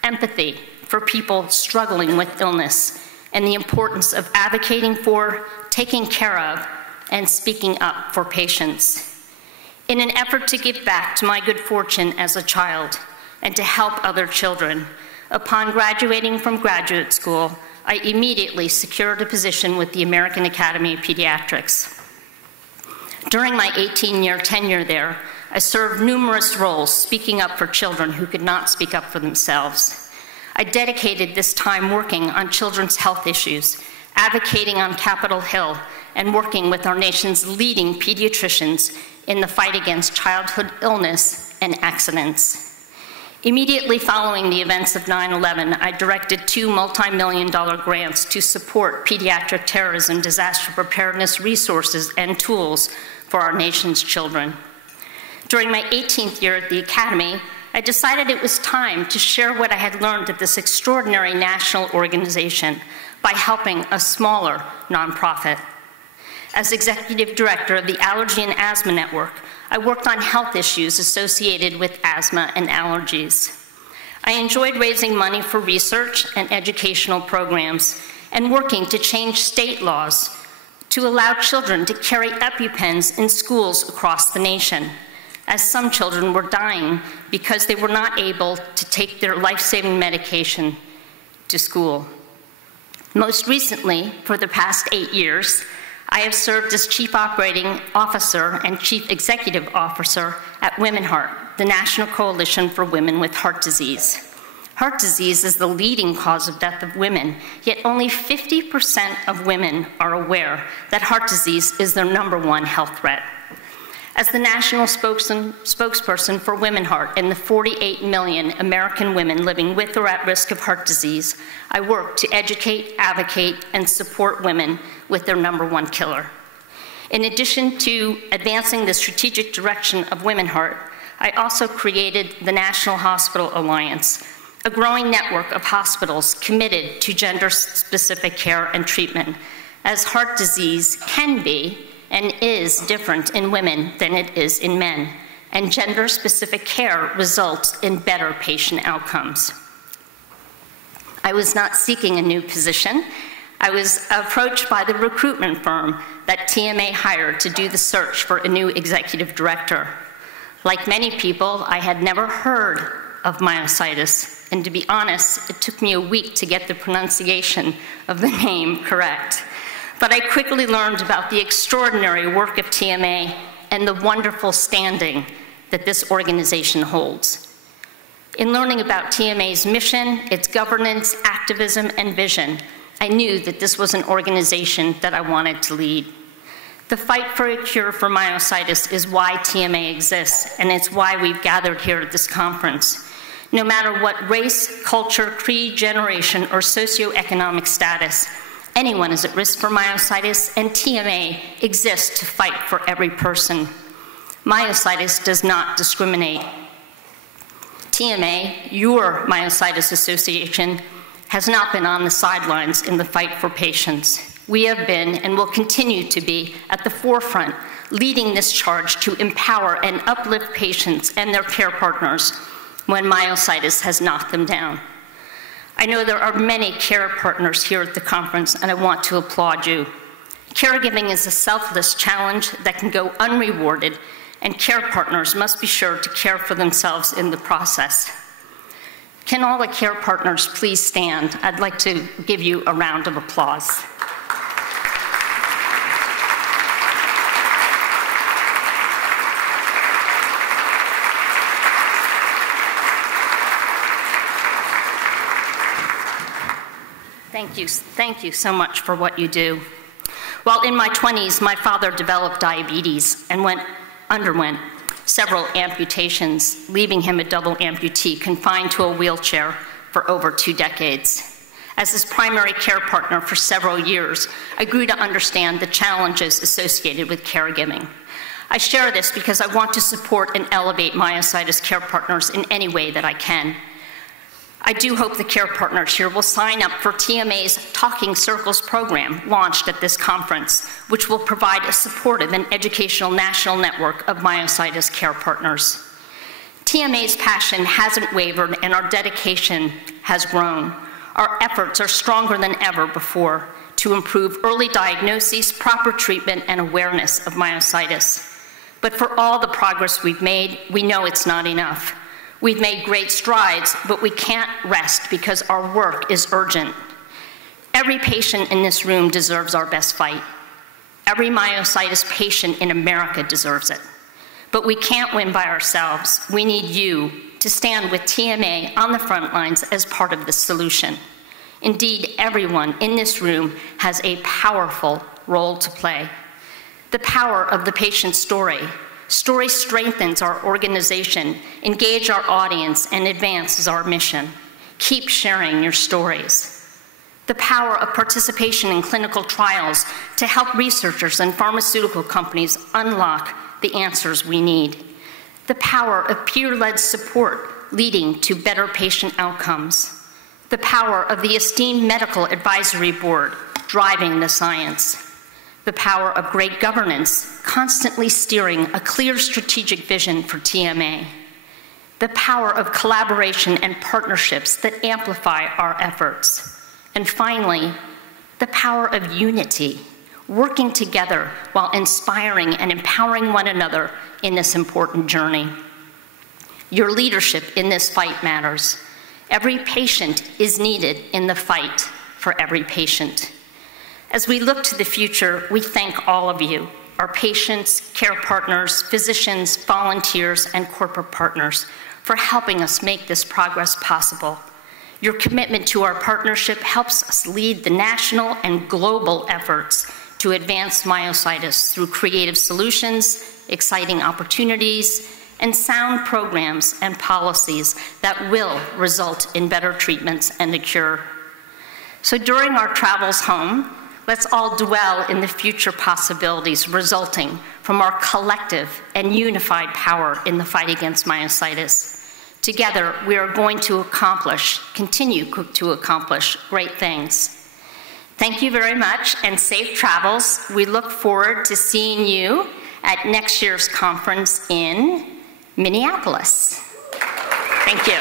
empathy for people struggling with illness, and the importance of advocating for, taking care of, and speaking up for patients. In an effort to give back to my good fortune as a child and to help other children, upon graduating from graduate school, I immediately secured a position with the American Academy of Pediatrics. During my 18-year tenure there, I served numerous roles speaking up for children who could not speak up for themselves. I dedicated this time working on children's health issues, advocating on Capitol Hill, and working with our nation's leading pediatricians in the fight against childhood illness and accidents. Immediately following the events of 9/11, I directed 2 multi-million-dollar grants to support pediatric terrorism, disaster preparedness resources, and tools for our nation's children. During my 18th year at the Academy, I decided it was time to share what I had learned at this extraordinary national organization by helping a smaller nonprofit. As executive director of the Allergy and Asthma Network, I worked on health issues associated with asthma and allergies. I enjoyed raising money for research and educational programs and working to change state laws to allow children to carry EpiPens in schools across the nation, as some children were dying because they were not able to take their life-saving medication to school. Most recently, for the past 8 years, I have served as Chief Operating Officer and Chief Executive Officer at Women Heart, the National Coalition for Women with Heart Disease. Heart disease is the leading cause of death of women, yet only 50% of women are aware that heart disease is their #1 health threat. As the national spokesperson for Women Heart and the 48 million American women living with or at risk of heart disease, I work to educate, advocate, and support women with their #1 killer. In addition to advancing the strategic direction of Women Heart, I also created the National Hospital Alliance, a growing network of hospitals committed to gender-specific care and treatment, as heart disease can be and is different in women than it is in men, and gender-specific care results in better patient outcomes. I was not seeking a new position. I was approached by the recruitment firm that TMA hired to do the search for a new executive director. Like many people, I had never heard of myositis, and to be honest, it took me a week to get the pronunciation of the name correct. But I quickly learned about the extraordinary work of TMA and the wonderful standing that this organization holds. In learning about TMA's mission, its governance, activism, and vision, I knew that this was an organization that I wanted to lead. The fight for a cure for myositis is why TMA exists, and it's why we've gathered here at this conference. No matter what race, culture, creed, generation, or socioeconomic status, anyone is at risk for myositis, and TMA exists to fight for every person. Myositis does not discriminate. TMA, your Myositis Association, has not been on the sidelines in the fight for patients. We have been and will continue to be at the forefront, leading this charge to empower and uplift patients and their care partners when myositis has knocked them down. I know there are many care partners here at the conference, and I want to applaud you. Caregiving is a selfless challenge that can go unrewarded, and care partners must be sure to care for themselves in the process. Can all the care partners please stand? I'd like to give you a round of applause. Thank you so much for what you do. While in my 20s, my father developed diabetes and underwent several amputations, leaving him a double amputee confined to a wheelchair for over 2 decades. As his primary care partner for several years, I grew to understand the challenges associated with caregiving. I share this because I want to support and elevate myositis care partners in any way that I can. I do hope the care partners here will sign up for TMA's Talking Circles program launched at this conference, which will provide a supportive and educational national network of myositis care partners. TMA's passion hasn't wavered and our dedication has grown. Our efforts are stronger than ever before to improve early diagnosis, proper treatment, and awareness of myositis. But for all the progress we've made, we know it's not enough. We've made great strides, but we can't rest because our work is urgent. Every patient in this room deserves our best fight. Every myositis patient in America deserves it. But we can't win by ourselves. We need you to stand with TMA on the front lines as part of the solution. Indeed, everyone in this room has a powerful role to play. The power of the patient's story. Story strengthens our organization, engage our audience, and advances our mission. Keep sharing your stories. The power of participation in clinical trials to help researchers and pharmaceutical companies unlock the answers we need. The power of peer-led support leading to better patient outcomes. The power of the esteemed Medical Advisory Board driving the science. The power of great governance, constantly steering a clear strategic vision for TMA. The power of collaboration and partnerships that amplify our efforts. And finally, the power of unity, working together while inspiring and empowering one another in this important journey. Your leadership in this fight matters. Every patient is needed in the fight for every patient. As we look to the future, we thank all of you, our patients, care partners, physicians, volunteers, and corporate partners for helping us make this progress possible. Your commitment to our partnership helps us lead the national and global efforts to advance myositis through creative solutions, exciting opportunities, and sound programs and policies that will result in better treatments and a cure. So during our travels home, let's all dwell in the future possibilities resulting from our collective and unified power in the fight against myositis. Together, we are going to continue to accomplish great things. Thank you very much and safe travels. We look forward to seeing you at next year's conference in Minneapolis. Thank you.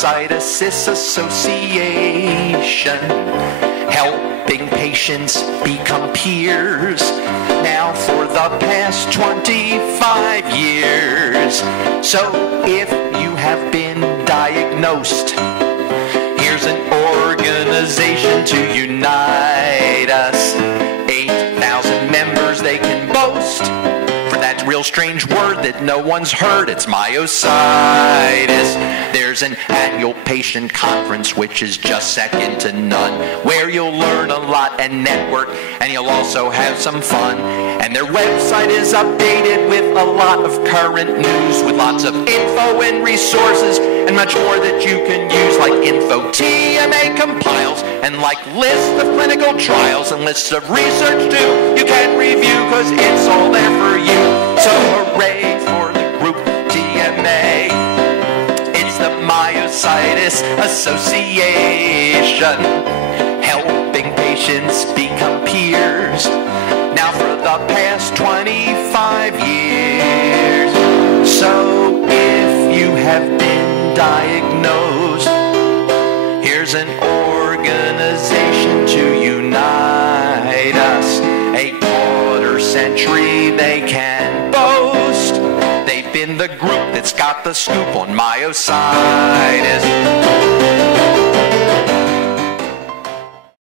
Myositis Association, helping patients become peers now for the past 25 years. So if you have been diagnosed, here's an organization to unite us. 8,000 members they can boast. For that real strange word that no one's heard, it's myositis. There's an annual patient conference which is just second to none, where you'll learn a lot and network, and you'll also have some fun. And their website is updated with a lot of current news, with lots of info and resources and much more that you can use, like info TMA compiles and like lists of clinical trials and lists of research too. You can review because it's all there for you. So hooray for the group TMA. It's the Myositis Association, helping patients become peers now for the past 25 years. So if you have been diagnosed, here's an organization to unite us. A quarter century they can boast. They've been the group that's got the scoop on myositis.